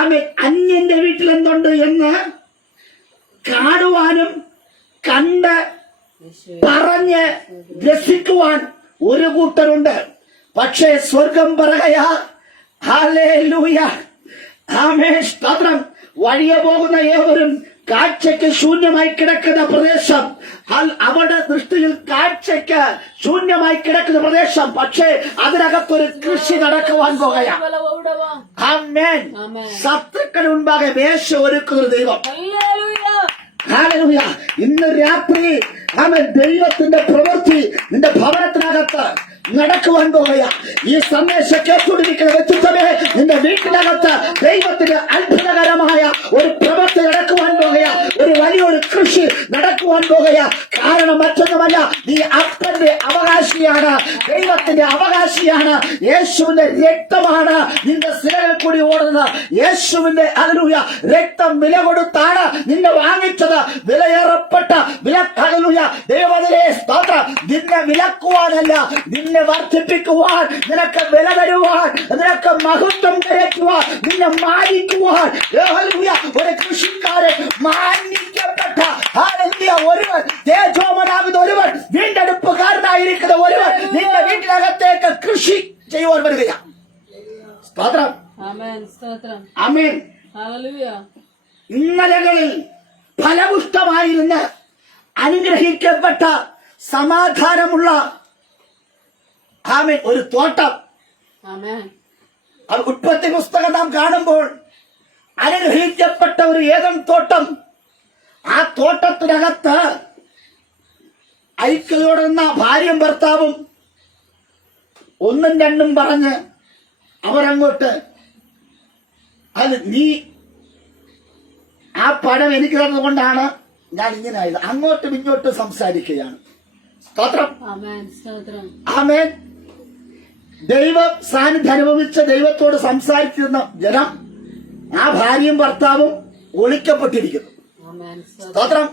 ആമേൻ. അന്യന്റെ വീട്ടിലെന്തുണ്ട് എന്ന് കാണുവാനും കണ്ട് പറഞ്ഞ് രസിക്കുവാൻ ഒരു കൂട്ടരുണ്ട്. പക്ഷേ സ്വർഗം പറയുകയാ, ഹല്ലേലൂയ, ആമേൻ, സ്തോത്രം. വഴിയെ പോകുന്ന ഏവരും കാഴ്ചയ്ക്ക് ശൂന്യമായി കിടക്കുന്ന പ്രദേശം, അവരുടെ ദൃഷ്ടിയിൽ കാഴ്ചയ്ക്ക് ശൂന്യമായി കിടക്കുന്ന പ്രദേശം, പക്ഷേ അതിനകത്തൊരു കൃഷി നടക്കുവാൻ പോകുകയാണ്. ആമേൻ. ശത്രുക്കളുടെ മുൻപാകെ മേശ ഒരുക്കുന്ന ദൈവം. ഹല്ലേലൂയ. ഇന്ന് രാത്രി ആമേൻ, ദൈവത്തിന്റെ പ്രവൃത്തി നിന്റെ ഭവനത്തിനകത്ത് നടക്കുവാൻ പോകുക. ഈ സന്ദേശം കേട്ടുകൊണ്ടിരിക്കുന്ന വ്യക്തിത്വമേ, നിന്റെ വീട്ടിനകത്ത് ദൈവത്തിന്റെ അത്ഭുതകരമായ ഒരു പ്രവൃത്തി നടക്കുവാൻ പോകുക. ഒരു വലിയൊരു കൃഷി നടക്കുവാൻ പോകുക. കാരണം മറ്റൊന്നുമല്ല, നീ അപ്പന്റെ അവകാശിയാണ്, ദൈവത്തിന്റെ അവകാശിയാണ്. യേശുവിന്റെ രക്തമാണ് നിന്റെ സിരകളിൽ കൂടി ഓടുന്നത്. യേശുവിന്റെ ഹല്ലേലൂയ രക്തം വില കൊടുത്താണ് നിന്നെ വാങ്ങിച്ചത്. വിലയേറപ്പെട്ട ഹല്ലേലൂയ ദൈവമേ, സ്തോത്രം. നിന്നെ വിലക്കുവാനല്ല, നിന്നെ വർദ്ധിപ്പിക്കുവാൻ, നിനക്ക് വില തരുവാൻ, നിനക്ക് മഹത്വം കരയ്ക്കുവാൻ, നിന്നെ മാനിക്കുവാൻ ഹല്ലേലൂയ ഒരു കൃഷിക്കാരൻ, മാനിക്കപ്പെട്ട ഹല്ലേലൂയ ഒരുവൻ, തേജോമനാകുന്ന ഒരുവൻ, വീണ്ടെടുപ്പുകാരനായിരിക്കുന്ന ഒരുവൻ നിന്റെ വീട്ടിനകത്തേക്ക് കൃഷി ചെയ്യുവാൻ വരികയാണ്. സ്തോത്രം. ആമേൻ. ഇന്നലകളിൽ ഫലപുഷ്ടമായിരുന്ന് അനുഗ്രഹിക്കപ്പെട്ട സമാധാനമുള്ള ആമേൻ ഒരു തോട്ടം. അത് ഉൽപ്പത്തി പുസ്തകം നാം കാണുമ്പോൾ അനുഗ്രഹിക്കപ്പെട്ട ഒരു ഏദൻ തോട്ടം. ആ തോട്ടത്തിനകത്ത് ഐക്യതയോടെ നിന്ന ഭാര്യയും ഭർത്താവും ഒന്നും രണ്ടും പറഞ്ഞ് അവരങ്ങോട്ട്, അത് നീ ആ പണം എനിക്ക് തന്നതുകൊണ്ടാണ് ഞാൻ ഇങ്ങനെ ആയത്, അങ്ങോട്ടും ഇങ്ങോട്ടും സംസാരിക്കുകയാണ്. സ്തോത്രം. ആമേൻ. ദൈവ സാന്നിധ്യം അനുഭവിച്ച ദൈവത്തോട് സംസാരിച്ചിരുന്ന ജനം, ആ ഭാര്യയും ഭർത്താവും ഒളിക്കപ്പെട്ടിരിക്കുന്നു. സ്തോത്രം.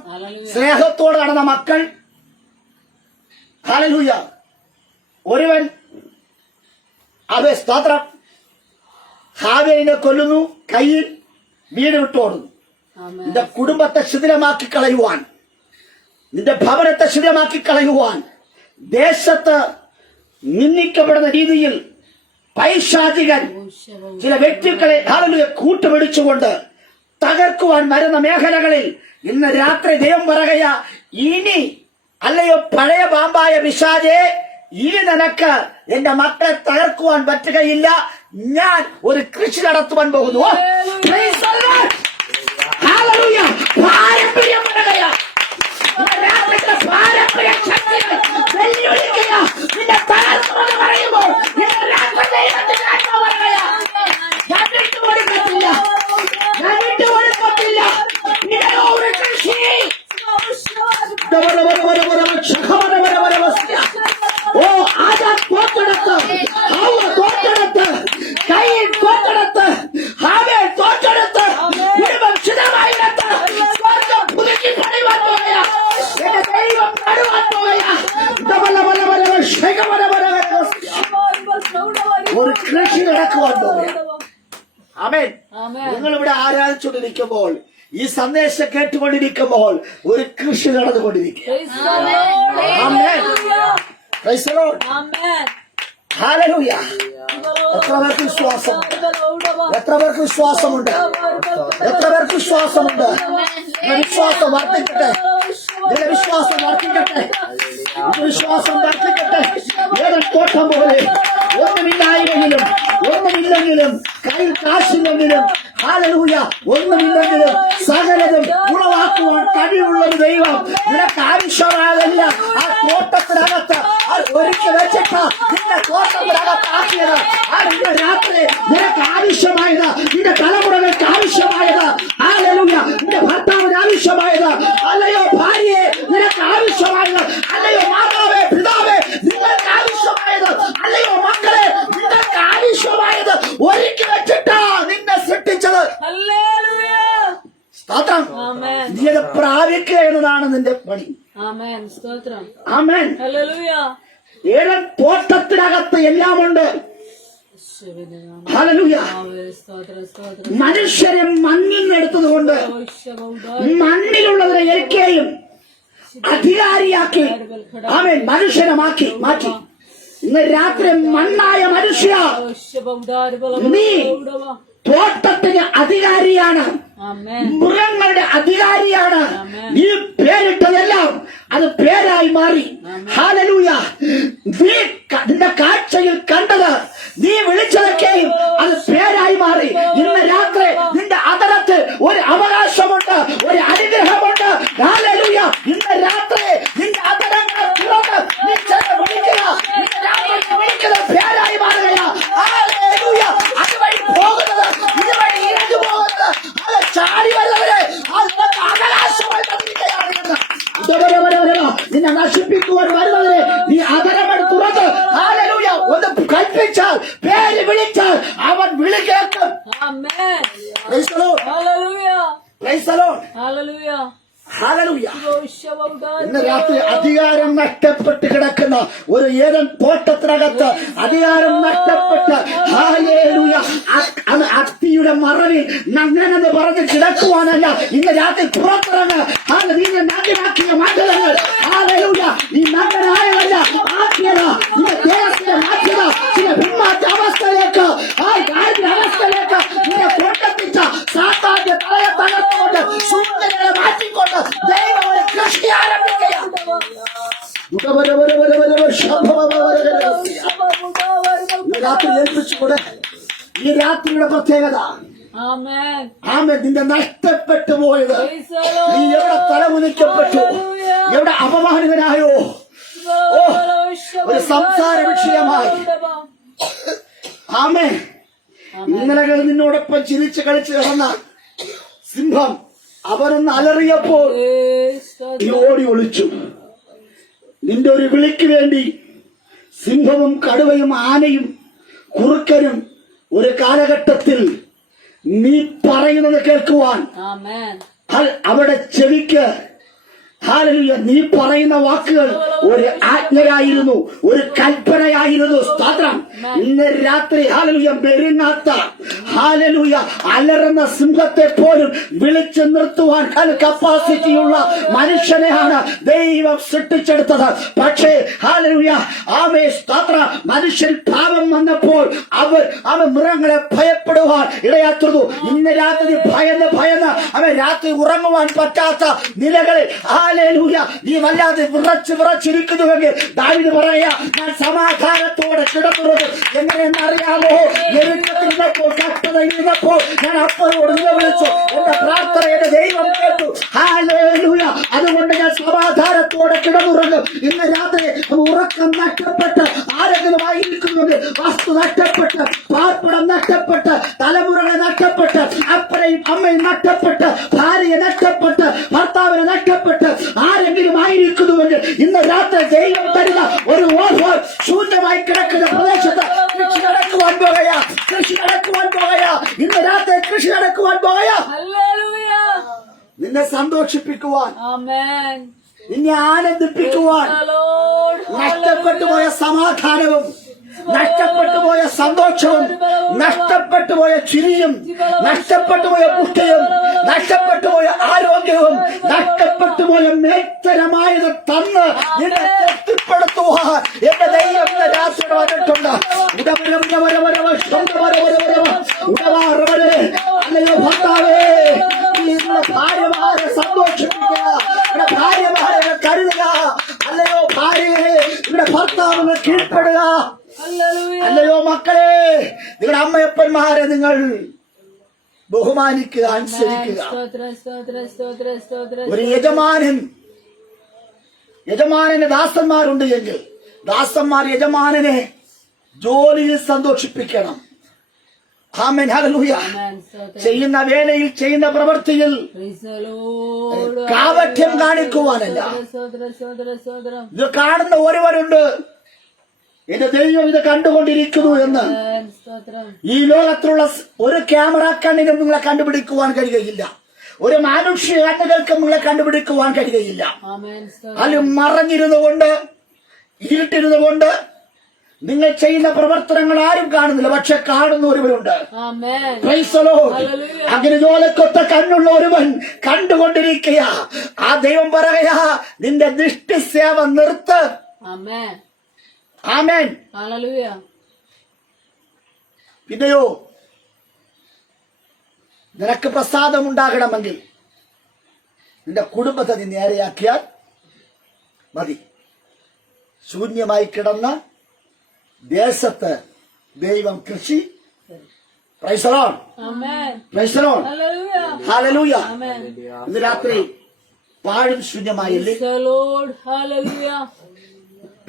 സ്നേഹത്തോട് നടന്ന മക്കൾ, ഹല്ലേലൂയ, ഒരുവൻ അതെ സ്തോത്രം ഹാവേലിനെ കൊല്ലുന്നു, കയ്യിൽ വീട് വിട്ടോടുന്നു. നിന്റെ കുടുംബത്തെ ശിഥിലമാക്കി കളയുവാൻ, നിന്റെ ഭവനത്തെ ശിഥിലമാക്കി കളയുവാൻ, ദേശത്ത് നിന്ദിക്കപ്പെടുന്ന രീതിയിൽ പൈശാചികൻ ചില വ്യക്തികളെ ഹല്ലേലൂയ കൂട്ടുപിടിച്ചുകൊണ്ട് തകർക്കുവാൻ വരുന്ന മേഖലകളിൽ ഇന്ന് രാത്രി ദൈവം പറയുക, ഇനി അല്ലയോ പഴയ പാമ്പായ പിശാചേ, ഇനി നിനക്ക് എന്റെ മക്കളെ തകർക്കുവാൻ പറ്റുകയില്ല. ഞാൻ ഒരു കൃഷി നടത്തുവാൻ പോകുന്നു. ഓ, praise the Lord. Hallelujah. പാരമ്പര്യം പറയുക. രാത്രിയിലെ പാരമ്പര്യ ശക്തികൾ വെല്ലുവിളിക്കുക. നിന്റെ തകർന്നു പറയുമ്പോൾ നിന്റെ രാത്രി ദൈവത്തിന്റെ ആത്മാവ് പറയുക, ഞാൻ വിട്ടുകൊടുക്കത്തില്ല, ഞാൻ വിട്ടുകൊടുക്കത്തില്ല. നിന്റെ ഒരു കൃഷി ഓ ആദാ തോറ്റെടുത്ത്, ഹവ്വ തോറ്റെടുത്ത്, കയീൻ തോറ്റെടുത്ത്, ഹാബേൽ തോറ്റെടുത്ത്, കുടുംബം ക്ഷതമായിടത്ത് സ്വർഗ്ഗം പുതുക്കി പണിവാൻ പോയ എന്റെ ദൈവം നടുവാൻ പോയ ഒരു കൃഷി നടക്കുവാൻ പോയ. ആമേൻ. ആമേൻ. നിങ്ങൾ ഇവിടെ ആരാധിച്ചുകൊണ്ടിരിക്കുമ്പോൾ, ഈ സന്ദേശം കേട്ടുകൊണ്ടിരിക്കുമ്പോൾ ഒരു കൃഷി നടന്നുകൊണ്ടിരിക്കുക. Praise the Lord. Amen. Hallelujah. Praise the Lord. Amen. Hallelujah. എത്ര പേർക്ക് വിശ്വാസം? എത്ര പേർക്ക് വിശ്വാസമുണ്ട്? എത്ര പേർക്ക് വിശ്വാസമുണ്ട്? നിന്റെ വിശ്വാസം വർദ്ധിക്കട്ടെ, നിന്റെ വിശ്വാസം വർദ്ധിക്കട്ടെ, നിന്റെ വിശ്വാസം വർദ്ധിക്കട്ടെ. ഏതൊരു തോട്ടം പോലെ ഒന്നുമില്ലായെങ്കിലും, ഒന്നുമില്ലെങ്കിലും, കയ്യിൽ കാശില്ലെങ്കിലും, ഹല്ലേലൂയ, ഒന്നുമില്ലെങ്കിലും സകലതും ഉളവാക്കുവാൻ കഴിവുള്ള ഒരു ദൈവം നിനക്ക് ആവശ്യമാകില്ല. ആ തോട്ടത്തിനകത്ത് ഒരുക്കി വെച്ചിട്ട് നിന്റെ തോട്ടത്തിനകത്ത് ആക്കിയത്, ആ നിന്റെ രാത്രി നിനക്ക് ആവശ്യമായത്, നിന്റെ തലമുറകൾക്ക് ആവശ്യമായത്, ഹല്ലേലൂയ, നിന്റെ ഭർത്താവിന് ആവശ്യമായത്, അല്ലയോ ഭാര്യയെ നിനക്ക് ആവശ്യമായത്, അല്ലയോ മാതാവേ പിതാവേ നിങ്ങൾക്ക് ആവശ്യമായത്, അല്ലയോ മക്കളെ നിങ്ങൾക്ക് ആവശ്യമായത് ഒരുക്കി വെച്ചിട്ടാ നിന്നെ സൃഷ്ടിച്ചത്. Hallelujah. സ്തോത്രം. Amen. നീ അത് പ്രാപിക്കുക എന്നതാണ് നിന്റെ പണി. Amen. സ്തോത്രം. ആമേൻ. Hallelujah. ഏഴൻ തോട്ടത്തിനകത്ത് എല്ലാമുണ്ട്. ഹല്ലേലൂയ. സ്തോത്രം. സ്തോത്രം. മനുഷ്യരെ മണ്ണിൽ നിന്ന് എടുത്തതുകൊണ്ട് മണ്ണിലുള്ളവരെ ഏൽക്കുകയും അധികാരിയാക്കി ആമേൻ മനുഷ്യനെ മാറ്റി. ഇന്ന് രാത്രി മണ്ണായ മനുഷ്യ, നീ തോട്ടത്തിന് അധികാരിയാണ്, Amen. മൃഗങ്ങളുടെ അധികാരിയാണ്. നീ പേരിട്ടതെല്ലാം അത് പേരായി മാറി. ഹല്ലേലൂയ. നീ നിന്റെ കാഴ്ചയിൽ കണ്ടത്, നീ വിളിച്ചതൊക്കെയും അത് പേരായി മാറി. ഇന്ന് രാത്രി നിന്റെ അതരത്തിൽ ഒരു അവകാശമുണ്ട്, ഒരു അനുഗ്രഹമുണ്ട്. ഹല്ലേലൂയ. ഇന്ന് രാത്രി നിന്റെ അതരങ്ങളെ തുറന്ന് നീ ചെന്ന് വിളിക്കുക. നിന്റെ രാത്രി വിളിക്കുന്നത് പേരായി മാറുകയാ. ഹല്ലേലൂയ. അതുവഴി പോകുന്നത്, ഇതുവഴി ഇറങ്ങി പോകുന്നത്, അത് ചാടി വരുന്നവരെ അത് നിനക്ക് അവകാശമായി തന്നിരിക്കുകയാണ് എന്ന്. നിന്നെ നശിപ്പിക്കുവാൻ വരുന്നവരെ നീ അതരമൺ തുറന്ന് ഹല്ലേലൂയ ഒന്ന് കൽപ്പിച്ചാൽ, പേര് വിളിച്ചാൽ അവൻ വിളി കേൾക്കും. Amen. Praise the Lord. Hallelujah. Praise the Lord. Hallelujah. Hallelujah. ഇന്ന് രാത്രി അധികാരം നഷ്ടപ്പെട്ട് കിടക്കുന്ന ഒരു ഏതൻ തോട്ടത്തിനകത്ത് അധികാരം നഷ്ടപ്പെട്ട് ഹല്ലേലൂയ അത്തിയുടെ മറവിൽ നഗ്നനെന്ന് പറഞ്ഞ് കിടക്കുവാനല്ല, ഇന്ന് രാത്രി പുറത്തിറങ്ങ്. നിന്നെ നഗ്നാക്കിയ മണ്ഡലങ്ങൾ, ഹല്ലേലൂയ, നീ നഗ്നായതല്ല ആക്കിയത്, നിന്റെ ദേഹത്തെ മാറ്റിയത്, ചില പിന്മാറ്റ അവസ്ഥയിലേക്ക്, ആ ദാരിദ്ര്യ അവസ്ഥയിലേക്ക് നിന്നെ കൊണ്ടെത്തിച്ച സാത്താന്റെ തലയെ തകർത്തുകൊണ്ട് ശൂന്യതയെ മാറ്റിക്കൊണ്ട് ദൈവം ഒരു കൃഷി ആരംഭിക്കുകയാണ്. രാത്രി ഏൽപ്പിച്ചുകൂടെ. ഈ രാത്രിയുടെ പ്രത്യേകത, Amen. ആമേൻ, നിന്റെ നഷ്ടപ്പെട്ടു പോയത്, Praise the Lord. നീ എവിടെ തലകുനിക്കപ്പെട്ടു, എവിടെ അപമാനിതനായോ, ഒരു സംസാര വിഷയമായി. ആമേൻ. ഇന്നലകൾ നിന്നോടൊപ്പം ചിരിച്ച് കളിച്ച് കിടന്ന സിംഹം അവനൊന്ന് അലറിയപ്പോൾ നീ ഓടി ഒളിച്ചു. നിന്റെ ഒരു വിളിക്ക് വേണ്ടി സിംഹവും കടുവയും ആനയും കുറുക്കനും ഒരു കാലഘട്ടത്തിൽ നീ പറയുന്നത് കേൾക്കുവാൻ Amen. അവിടെ ചെവിക്ക്, ഹല്ലേലൂയ, നീ പറയുന്ന വാക്കുകൾ ഒരു ആജ്ഞയായിരുന്നു, ഒരു കൽപ്പനയായിരുന്നു. സ്തോത്രം. ഇന്ന് രാത്രി ഹല്ലേലൂയ മെരുങ്ങാത്ത, ഹല്ലേലൂയ അലറുന്ന സിംഹത്തെ പോലും വിളിച്ചു നിർത്തുവാൻ കപ്പാസിറ്റിയുള്ള മനുഷ്യനെയാണ് ദൈവം സൃഷ്ടിച്ചെടുത്തത്. പക്ഷേ ഹല്ലേലൂയ ആമേ സ്തോത്രം, മനുഷ്യൻ പാപം വന്നപ്പോൾ അവൻ മൃഗങ്ങളെ ഭയപ്പെടുവാൻ ഇടയാത്തുന്നു. ഇന്ന് രാത്രി ഭയന്ന് അവൻ രാത്രി ഉറങ്ങുവാൻ പറ്റാത്ത നിലകളിൽ ഹല്ലേലൂയ. നീ വല്ലാതെ വിറച്ചിരിക്കുന്നുവെങ്കിൽ ദാവീദ് പറയാ, ഞാൻ സമാധാനത്തോടെ കിടന്നുറങ്ങും. എങ്ങനെയെന്നറിയാമോ? ഇരുന്നപ്പോൾ കഷ്ടതയിരുന്നപ്പോൾ ഞാൻ അപ്പനോട് വിളിച്ചു, എന്റെ പ്രാർത്ഥനയുടെ ദൈവം കേട്ടു. ഹല്ലേലൂയ. അതുകൊണ്ട് ഞാൻ സമാധാനത്തോടെ കിടന്നുറങ്ങും. ഇന്ന് രാത്രി ഉറക്കം നഷ്ടപ്പെട്ട് ആരെങ്കിലും ആയിരിക്കുന്നുവെങ്കിൽ, വസ്തു നഷ്ടപ്പെട്ട്, പാർപ്പിടം നഷ്ടപ്പെട്ട്, തലമുറകളെ നഷ്ടപ്പെട്ട്, അപ്പനെയും അമ്മയും നഷ്ടപ്പെട്ട്, ഭാര്യയെ നഷ്ടപ്പെട്ട്, ഭർത്താവിനെ നഷ്ടപ്പെട്ട് ആരെങ്കിലും ആയിരിക്കുന്നുവെങ്കിൽ, ഇന്ന് രാത്രി ദൈവം തരുന്ന ഒരു ഓഫർ, ശൂന്യമായി കിടക്കുന്ന പ്രദേശത്ത് കൃഷി നടക്കുവാൻ പോകയാ. കൃഷി നടക്കുവാൻ പോകയാ. ഇന്ന് രാത്രി കൃഷി നടക്കുവാൻ പോകയാ. ഹല്ലേലൂയ. നിന്നെ സന്തോഷിപ്പിക്കുവാൻ, ആമേൻ. നിന്നെ ആനന്ദിപ്പിക്കുവാൻ, ലോർഡ്. നഷ്ടപ്പെട്ടു പോയ സമാധാനവും, നഷ്ടപ്പെട്ടു പോയ സന്തോഷവും, നഷ്ടപ്പെട്ടു പോയ ചിരിയും, നഷ്ടപ്പെട്ടു പോയ പുഷ്ടിയും, നഷ്ടപ്പെട്ടു പോയ ആരോഗ്യവും, നഷ്ടപ്പെട്ടു പോയ മേത്തരമായത് തന്ന് നിന്നെ തൃപ്തിപ്പെടുത്തുവാൻ എന്റെ ദൈവം രാത്രി വന്നിട്ടുണ്ട്. അല്ലയോ ഭർത്താവേ, നിങ്ങളുടെ ഭാര്യമാരെ സന്തോഷിപ്പിക്കുക, നിങ്ങളുടെ ഭാര്യമാരെ കരുതുക. അല്ലയോ ഭാര്യയെ, നിങ്ങളുടെ ഭർത്താവിനെ കീഴ്പ്പെടുക. ഹല്ലേലൂയ. അല്ലയോ മക്കളെ, നിങ്ങളുടെ അമ്മയപ്പന്മാരെ നിങ്ങൾ ബഹുമാനിക്കുക, അനുസരിക്കുക. സ്തോത്രം, സ്തോത്രം, സ്തോത്രം, സ്തോത്രം. ഒരു യജമാനന് ദാസന്മാരുണ്ട് എങ്കിൽ, ദാസന്മാർ യജമാനനെ ജോലിയിൽ സന്തോഷിപ്പിക്കണം. ആമേൻ. ഹല്ലേലൂയ. ആമേൻ. സ്തോത്രം. ചെയ്യുന്ന വേലയിൽ, ചെയ്യുന്ന പ്രവൃത്തിയിൽ Praise the Lord. കാപട്യം കാണിക്കുവാനല്ല. സ്തോത്രം, സ്തോത്രം, സ്തോത്രം. ഇത് കാണുന്ന ഒരുവരുണ്ട്, എന്റെ ദൈവം ഇത് കണ്ടുകൊണ്ടിരിക്കുന്നു എന്ന്. ആമേൻ. സ്തോത്രം. ഈ ലോകത്തിലുള്ള ഒരു ക്യാമറ കണ്ണിനും നിങ്ങളെ കണ്ടുപിടിക്കുവാൻ കഴിയുകയില്ല. ഒരു മാനുഷ്യ കണ്ണുകൾക്കും നിങ്ങളെ കണ്ടുപിടിക്കുവാൻ കഴിയുകയില്ല. ആമേൻ. സ്തോത്രം. അതിൽ മറഞ്ഞിരുന്നു കൊണ്ട്, ഇരുട്ടിരുന്നു കൊണ്ട് നിങ്ങൾ ചെയ്യുന്ന പ്രവർത്തനങ്ങൾ ആരും കാണുന്നില്ല, പക്ഷെ കാണുന്ന ഒരുവരുണ്ട്. ആമേൻ. Praise the Lord. Hallelujah. അങ്ങനെ ജോലക്കൊത്ത കണ്ണുള്ള ഒരുവൻ കണ്ടുകൊണ്ടിരിക്കുക. ആ ദൈവം പറയാ, നിന്റെ ദൃഷ്ടിസേവ നിർത്ത്. ആമേൻ. ആമേൻ. ഹല്ലേലൂയ. പിന്നെയോ, നിനക്ക് പ്രസാദമുണ്ടാകണമെങ്കിൽ നിന്റെ കുടുംബത്തെ നീ നേരെയാക്കിയാൽ മതി. ശൂന്യമായി കിടന്ന ദേശത്ത് ദൈവം കൃഷി. Praise the lord. Amen. Praise the lord. Hallelujah. Hallelujah. Amen. ഇന്ന് രാത്രി പാഴും ശൂന്യമായില്ലേ? Praise the Lord. ഹല്ലേലൂയ.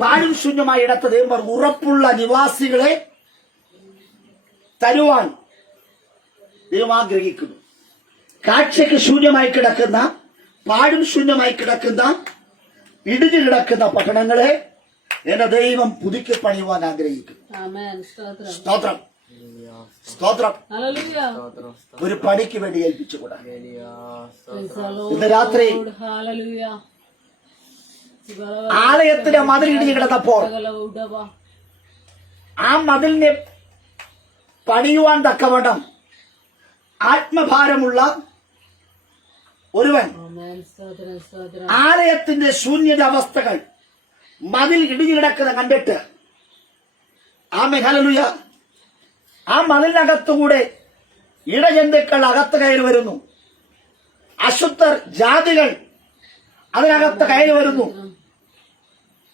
പാഴും ശൂന്യമായ ഇടത്ത് ദൈവം ഉറപ്പുള്ള നിവാസികളെ തരുവാൻ ദൈവം ആഗ്രഹിക്കുന്നു. കാഴ്ചയ്ക്ക് ശൂന്യമായി കിടക്കുന്ന, പാഴും ശൂന്യമായി കിടക്കുന്ന, ഇടിഞ്ഞു കിടക്കുന്ന പട്ടണങ്ങളെ എന്റെ ദൈവം പുതുക്കി പണിയുവാൻ ആഗ്രഹിക്കുന്നു. ആമേൻ. സ്തോത്രം. സ്തോത്രം, സ്തോത്രം. ഹല്ലേലൂയ. ഒരു പണിക്ക് വേണ്ടി ഏൽപ്പിച്ചുകൂടാ. Praise the Lord. ഇന്ന് രാത്രി ഹല്ലേലൂയ. ആലയത്തിന്റെ മതിൽ ഇടിഞ്ഞു കിടന്നപ്പോൾ ആ മതിലിനെ പണിയുവാൻ തക്കവണ്ണം ആത്മഭാരമുള്ള ഒരുവൻ ആമേൻ. സ്തോത്രം, സ്തോത്രം. ആലയത്തിന്റെ ശൂന്യത അവസ്ഥകൾ, മതിൽ ഇടിഞ്ഞു കിടക്കുന്ന കണ്ടിട്ട്, ആമേൻ. ഹല്ലേലൂയ. ആ മതിലിനകത്തുകൂടെ ഇടജന്തുക്കൾ അകത്ത് കയറി വരുന്നു, അശുദ്ധർ, ജാതികൾ അതിനകത്ത് കയറി വരുന്നു.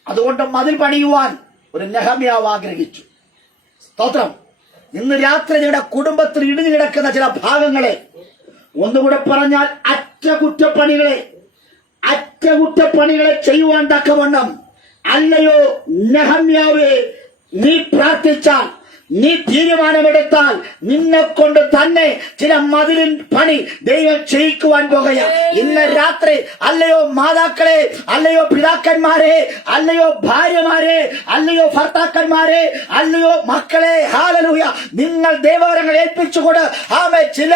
അതുകൊണ്ട് മതിൽ പണിയുവാൻ ഒരു നെഹമ്യാവ് ആഗ്രഹിച്ചു. സ്തോത്രം. ഇന്ന് രാത്രി നിങ്ങളുടെ കുടുംബത്തിൽ ഇടിഞ്ഞു കിടക്കുന്ന ചില ഭാഗങ്ങളെ, ഒന്നുകൂടെ പറഞ്ഞാൽ അറ്റകുറ്റപ്പണികളെ ചെയ്യുവാൻ തക്കവണ്ണം, അല്ലയോ നെഹമ്യാവേ, നീ പ്രാർത്ഥിച്ചാൽ, നീ തീരുമാനമെടുത്താൽ നിന്നെ കൊണ്ട് തന്നെ ചില മതിലിൻ പണി ദൈവം ചെയ്യിക്കുവാൻ പോകുക. ഇന്ന് രാത്രി അല്ലയോ മാതാക്കളെ, അല്ലയോ പിതാക്കന്മാരെ, അല്ലയോ ഭാര്യമാരെ, അല്ലയോ ഭർത്താക്കന്മാരെ, അല്ലയോ മക്കളെ, ഹല്ലേലൂയ, നിങ്ങൾ ദൈവവരങ്ങൾ ഏൽപ്പിച്ചുകൊണ്ട് ചില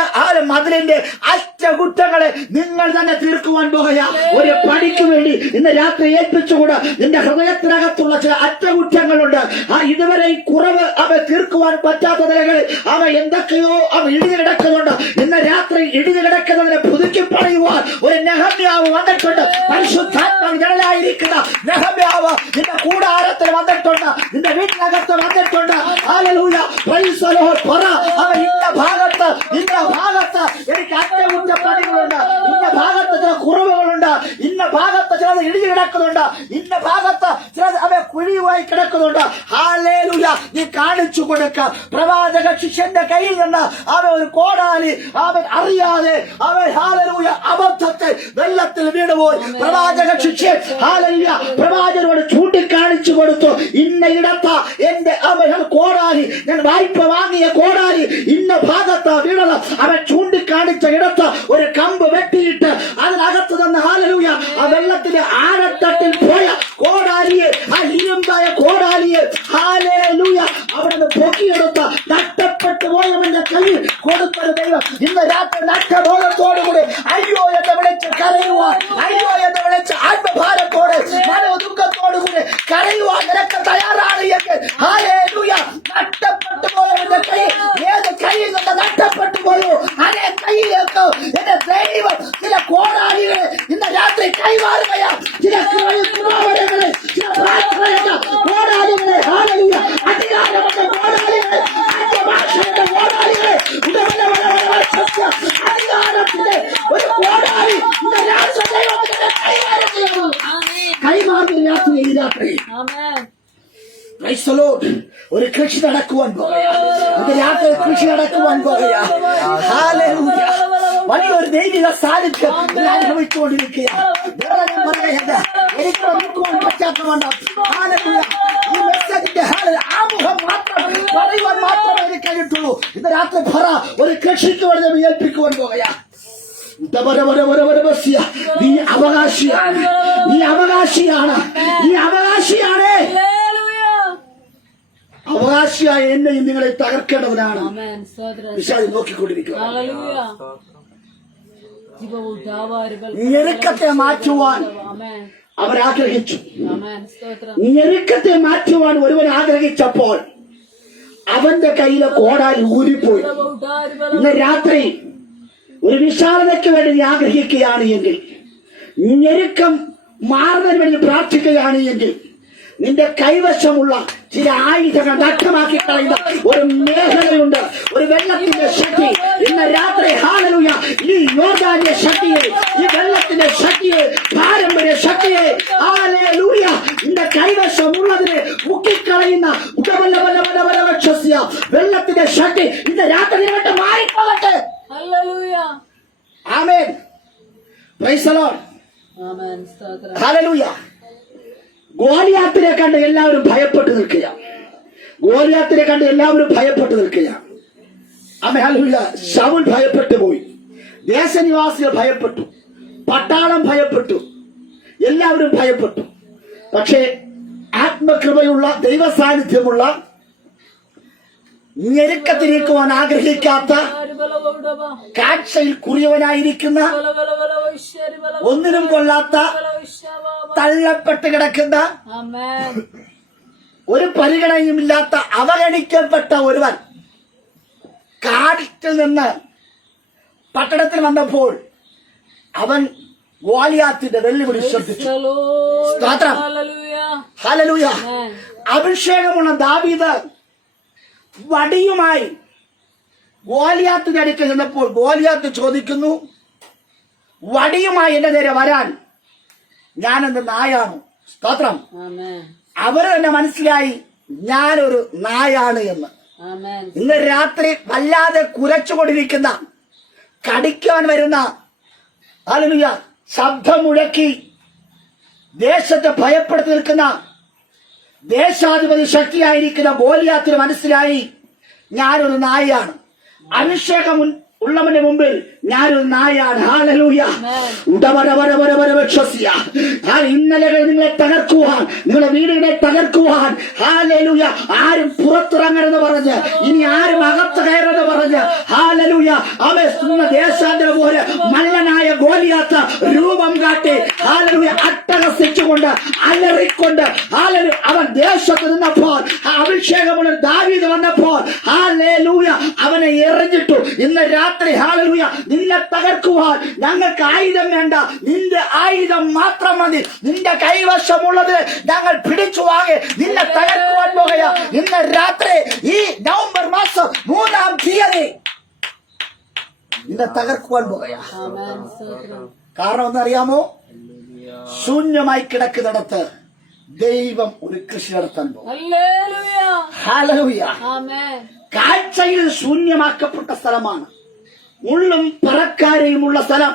മതിലിന്റെ അറ്റകുറ്റങ്ങളെ നിങ്ങൾ തന്നെ തീർക്കുവാൻ പോകുക. ഒരു പണിക്ക് വേണ്ടി ഇന്ന് രാത്രി ഏൽപ്പിച്ചുകൊണ്ട് നിന്റെ ഹൃദയത്തിനകത്തുള്ള ചില അറ്റകുറ്റങ്ങളുണ്ട്. ഇതുവരെ ഈ കുറവ് തീർക്കുവാൻ പറ്റാത്ത നിലകളിൽ എന്തൊക്കെയോ ഇടിഞ്ഞു കിടക്കുന്നുണ്ട്. ഇന്ന് രാത്രി ഇടിഞ്ഞു കിടക്കുന്നതിനെ പുതുക്കി പണിയുവാൻ ഒരു നെഹമ്യാവ് വന്നിട്ടുണ്ട്. പരിശുദ്ധാത്മാവ് ജനലായിരിക്കുന്ന നെഹമ്യാവ് നിന്റെ കൂടാരത്തിൽ വന്നിട്ടുണ്ട്, നിന്റെ വീട്ടിനകത്ത് വന്നിട്ടുണ്ട്. ഹല്ലേലൂയ. Price the Lord. പറ, ഇന്ന ഭാഗത്ത് എനിക്ക് അറ്റകുറ്റപ്പണികളുണ്ട്, ഇന്ന ഭാഗത്ത് ചില കുറവുകളുണ്ട്, ഇന്ന ഭാഗത്ത് ചിലത് ഇടിഞ്ഞു കിടക്കുന്നുണ്ട്, ഇന്ന ഭാഗത്ത് ചിലത് അവ കുഴിയുമായി കിടക്കുന്നുണ്ട്. ഹല്ലേലൂയ. നീ കാണിച്ചു കൊടുക്ക. പ്രവാചക ശിഷ്യന്റെ കയ്യിൽ നിന്ന് അവൻ ഒരു കോടാലി അവൻ അറിയാതെ അവൻ ഹല്ലേലൂയ അബദ്ധത്തിൽ വെള്ളത്തിൽ വീണുപോയി. പ്രവാചക ശിഷ്യൻ ഹല്ലേലൂയ പ്രവാചകനോട് ചൂണ്ടിക്കാണിച്ചു കൊടുത്തു, ഇന്ന ഇടത്ത എന്റെ അവൻ കോടാലി, ഞാൻ വായ്പ വാങ്ങിയ കോടാലി ഇന്ന ഭാഗത്ത് വീണത്. അവൻ ചൂണ്ടിക്കാണിച്ച ഇടത്ത് ഒരു കമ്പ് വെട്ടിയിട്ട് അതിനകത്ത് നിന്ന് ഹല്ലേലൂയ ആ വെള്ളത്തിന്റെ ആഴത്തട്ടിൽ പോയ കോടാലിയെ, ആ ഇരുമ്പായ കോടാലിയെ ഹല്ലേലൂയ അവിടുന്ന് പൊക്കിയെടുത്ത് നഷ്ടപ്പെട്ടു പോയവന്റെ കയ്യിൽ കൊടുത്തൊരു ദൈവം ഇന്ന് രാത്രി നഷ്ടബോധത്തോടുകൂടി അയ്യോ എന്ന് വിളിച്ച് കരയുവാൻ, അയ്യോ എന്ന് വിളിച്ച് ആത്മഭാരത്തോടെ മനോദുഃഖത്തോടുകൂടി കരയുവാൻ നിനക്ക് തയ്യാറാണ് എങ്കിൽ ഹല്ലേലൂയ നഷ്ടപ്പെട്ടു പോയവന്റെ കയ്യിൽ, ഏത് കയ്യിൽ നിന്ന് നഷ്ടപ്പെട്ടു പോയോ അതേ കയ്യിലേക്ക് എന്റെ ദൈവം ചില കോടാലികളെ ഇന്ന് രാത്രി കൈമാറുകയാ. ചില കൃപാവരങ്ങളെ, ചില പ്രാർത്ഥനയുടെ കോടാലികളെ, ഹല്ലേലൂയ അധികാരമുള്ള കോടാലികളെ, അന്യഭാഷയുടെ കോടാലികളെ, അധികാരത്തിന്റെ ഒരു കോടാലി ഇന്ന് രാത്രി ദൈവത്തിന്റെ കൈകാര്യം ചെയ്യുന്നു. കൈമാറുന്ന രാത്രി ഈ രാത്രി Praise the Lord. ഒരു കൃഷി നടക്കുവാൻ പോകയാ. ഇത് രാത്രി കൃഷി നടക്കുവാൻ പോകയാ. ഹല്ലേലൂയ. വലിയൊരു ദൈവിക സാന്നിധ്യം അനുഭവിച്ചുകൊണ്ടിരിക്കുകയാണ്. ഞാൻ പറയുന്നത് എനിക്ക് നിൽക്കുവാൻ പറ്റാത്തതുകൊണ്ട് ഹല്ലേലൂയ ഈ മെസ്സേജിന്റെ ആമുഖം മാത്രം പറയുവാൻ മാത്രമേ എനിക്ക് കഴിഞ്ഞിട്ടുള്ളൂ. ഇന്ന് രാത്രി പറ ഒരു കൃഷിക്ക് വേണ്ടി ഏൽപ്പിക്കുവാൻ പോകയാ. നീ അവകാശിയാണ്, നീ അവകാശിയാണ്, നീ അവകാശിയാണ്. അവകാശിയായ എന്നെയും നിങ്ങളെ തകർക്കേണ്ടവനാണ് പിശാച് നോക്കിക്കൊണ്ടിരിക്കുക. ഞെരുക്കത്തെ മാറ്റുവാൻ അവരാഗ്രഹിച്ചു. ഞെരുക്കത്തെ മാറ്റുവാൻ ഒരുവൻ ആഗ്രഹിച്ചപ്പോൾ അവന്റെ കയ്യിലെ കോടാലി ഊരിപ്പോയി. ഇന്ന് രാത്രി ഒരു വിശാലതയ്ക്ക് വേണ്ടി നീ ആഗ്രഹിക്കുകയാണ് എങ്കിൽ, ഞെരുക്കം മാറുന്നതിന് വേണ്ടി പ്രാർത്ഥിക്കുകയാണ് എങ്കിൽ, നിന്റെ കൈവശമുള്ള ചില ആയുധങ്ങൾ നഷ്ടമാക്കി കളയുന്ന ഒരു മേഖലയുണ്ട്, ഒരു വെള്ളത്തിന്റെ ശക്തി. ഇന്ന് രാത്രി ഹല്ലേലൂയ ഈ യോർദാന്റെ ശക്തിയെ, ഈ വെള്ളത്തിന്റെ ശക്തിയെ, പാരമ്പര്യ ശക്തിയെ ഹല്ലേലൂയ നിന്റെ കൈവശമുള്ളതിനെ മുക്കിക്കളയുന്ന വെള്ളത്തിന്റെ ശക്തി ഇന്ന് രാത്രി നിന്നിട്ട് മാറിപ്പോകട്ടെ. Amen. Praise the lord. Hallelujah. ഗോലിയാത്തിനെ കണ്ട് എല്ലാവരും ഭയപ്പെട്ടു നിൽക്കുക. ഗോലിയാത്തിനെ കണ്ട് എല്ലാവരും ഭയപ്പെട്ടു നിൽക്കുക. ആമേൻ. ഹല്ലേലൂയ. ശൗൽ ഭയപ്പെട്ടു പോയി, ദേശനിവാസികൾ ഭയപ്പെട്ടു, പട്ടാളം ഭയപ്പെട്ടു, എല്ലാവരും ഭയപ്പെട്ടു. പക്ഷേ ആത്മകൃപയുള്ള ദൈവ സാന്നിധ്യമുള്ള ഞെരുക്കത്തിരിക്കുവാൻ ആഗ്രഹിക്കാത്ത, കാഴ്ചയിൽ കുറിയവനായിരിക്കുന്ന, ഒന്നിനും കൊള്ളാത്ത, തള്ളപ്പെട്ട് കിടക്കുന്ന, ഒരു പരിഗണനയുമില്ലാത്ത അവഗണിക്കപ്പെട്ട ഒരുവൻ കാട്ടിൽ നിന്ന് പട്ടണത്തിൽ വന്നപ്പോൾ അവൻ ഗോലിയാത്തിന്റെ വെല്ലുവിളി ശ്രദ്ധിച്ചു. സ്തോത്രം. ഹല്ലേലൂയ. അഭിഷേകമുള്ള ദാവീദ് വടിയുമായി ഗോലിയാത്തിന്റെ അടുക്കൽ ചെന്നപ്പോൾ ഗോലിയാത്ത് ചോദിക്കുന്നു, വടിയുമായി എന്റെ നേരെ വരാൻ ഞാനെന്ത് നായാണോ? സ്തോത്രം. അവര് തന്നെ മനസ്സിലായി ഞാനൊരു നായാണ് എന്ന്. ഇന്ന് രാത്രി വല്ലാതെ കുരച്ചുകൊണ്ടിരിക്കുന്ന, കടിക്കാൻ വരുന്ന, ഹല്ലേലൂയ ശബ്ദം മുഴക്കി ദേശത്തെ ഭയപ്പെടുത്തി നിൽക്കുന്ന ദേശാധിപതി ശക്തിയായിരിക്കുന്ന ഗോലിയാത്തിന് മനസ്സിലായി ഞാനൊരു നായയാണ്. അഭിഷേകം ഉള്ളവന്റെ മുമ്പിൽ ഞാനൊരു നായാണ്. ഹല്ലേലൂയ. ഞാൻ ഇന്നലെ നിങ്ങളെ തകർക്കുവാൻ, നിങ്ങളുടെ വീടുകളെ തകർക്കുവാൻ, ഹല്ലേലൂയ ആരും പുറത്തിറങ്ങരുതെന്ന് പറഞ്ഞ്, ഇനി ആരും അകത്ത് കയറെന്ന് പറഞ്ഞ്, ഹല്ലേലൂയ അവൻ ദേശാന്തരം പോലെ മല്ലനായ ഗോലിയാത്ത് രൂപം കാട്ടി, ഹല്ലേലൂയ അട്ടഹസിച്ചുകൊണ്ട് അലറിക്കൊണ്ട്, ഹല്ലേലൂയ അവൻ ദേശത്ത് നിന്നപ്പോൾ അഭിഷേകമുള്ള ദാവീദ് വന്നപ്പോൾ ഹല്ലേലൂയ അവനെ എറിഞ്ഞിട്ടു. ഇന്ന് രാത്രി ഹല്ലേലൂയ നിന്നെ തകർക്കുവാൻ ഞങ്ങൾക്ക് ആയുധം വേണ്ട, നിന്റെ ആയുധം മാത്രം മതി. നിന്റെ കൈവശമുള്ളത് ഞങ്ങൾ പിടിച്ചു വാങ്ങി നിന്നെ തകർക്കുവാൻ പോകുക. ഇന്ന് രാത്രി ഈ നവംബർ മാസം 3-ാം തീയതി നിന്നെ തകർക്കുവാൻ പോകുക. കാരണം ഒന്നറിയാമോ? ശൂന്യമായി കിടക്കുന്നിടത്ത് ദൈവം ഒരു കൃഷി നടത്താൻ പോകും. ഹല്ലേലൂയ. ഹല്ലേലൂയ. ആമേൻ. കാഴ്ചയിൽ ശൂന്യമാക്കപ്പെട്ട സ്ഥലമാണ്, മുള്ളും പറക്കാരെയുമുള്ള സ്ഥലം.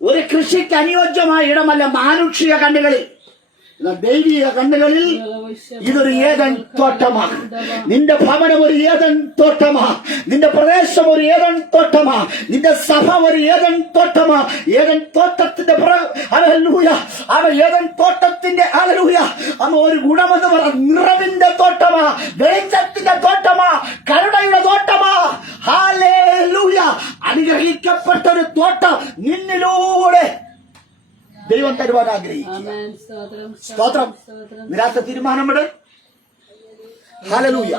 ഒരു കൃഷിക്ക് അനുയോജ്യമായ ഇടമല്ല മാനുഷിക കണ്ണുകളിൽ. എന്നാൽ ദൈവിക കണ്ണുകളിൽ ഇതൊരു ഏദൻ തോട്ടമാ. നിന്റെ ഭവനം ഒരു ഏദൻ തോട്ടമാ. നിന്റെ പ്രദേശം ഒരു ഏദൻ തോട്ടമാ. നിന്റെ സഭ ഒരു ഏദൻ തോട്ടമാ. ഏദൻ തോട്ടത്തിന്റെ ഹല്ലേലൂയ. ഏദൻ തോട്ടത്തിന്റെ ഹല്ലേലൂയ ഒരു ഗുണമെന്ന് പറ, നിറവിന്റെ തോട്ടമാ, വെളിച്ചത്തിന്റെ തോട്ടമാ, കരുണയുടെ തോട്ടമാ. ഹല്ലേലൂയ. അനുഗ്രഹിക്കപ്പെട്ട ഒരു തോട്ടം നിന്നിലൂടെ ദൈവം തരുവാൻ ആഗ്രഹിക്കുക. ആമേൻ. സ്തോത്രം. സ്തോത്രം. നിരാശ തീരുമാനമിട്. ഹല്ലേലൂയ.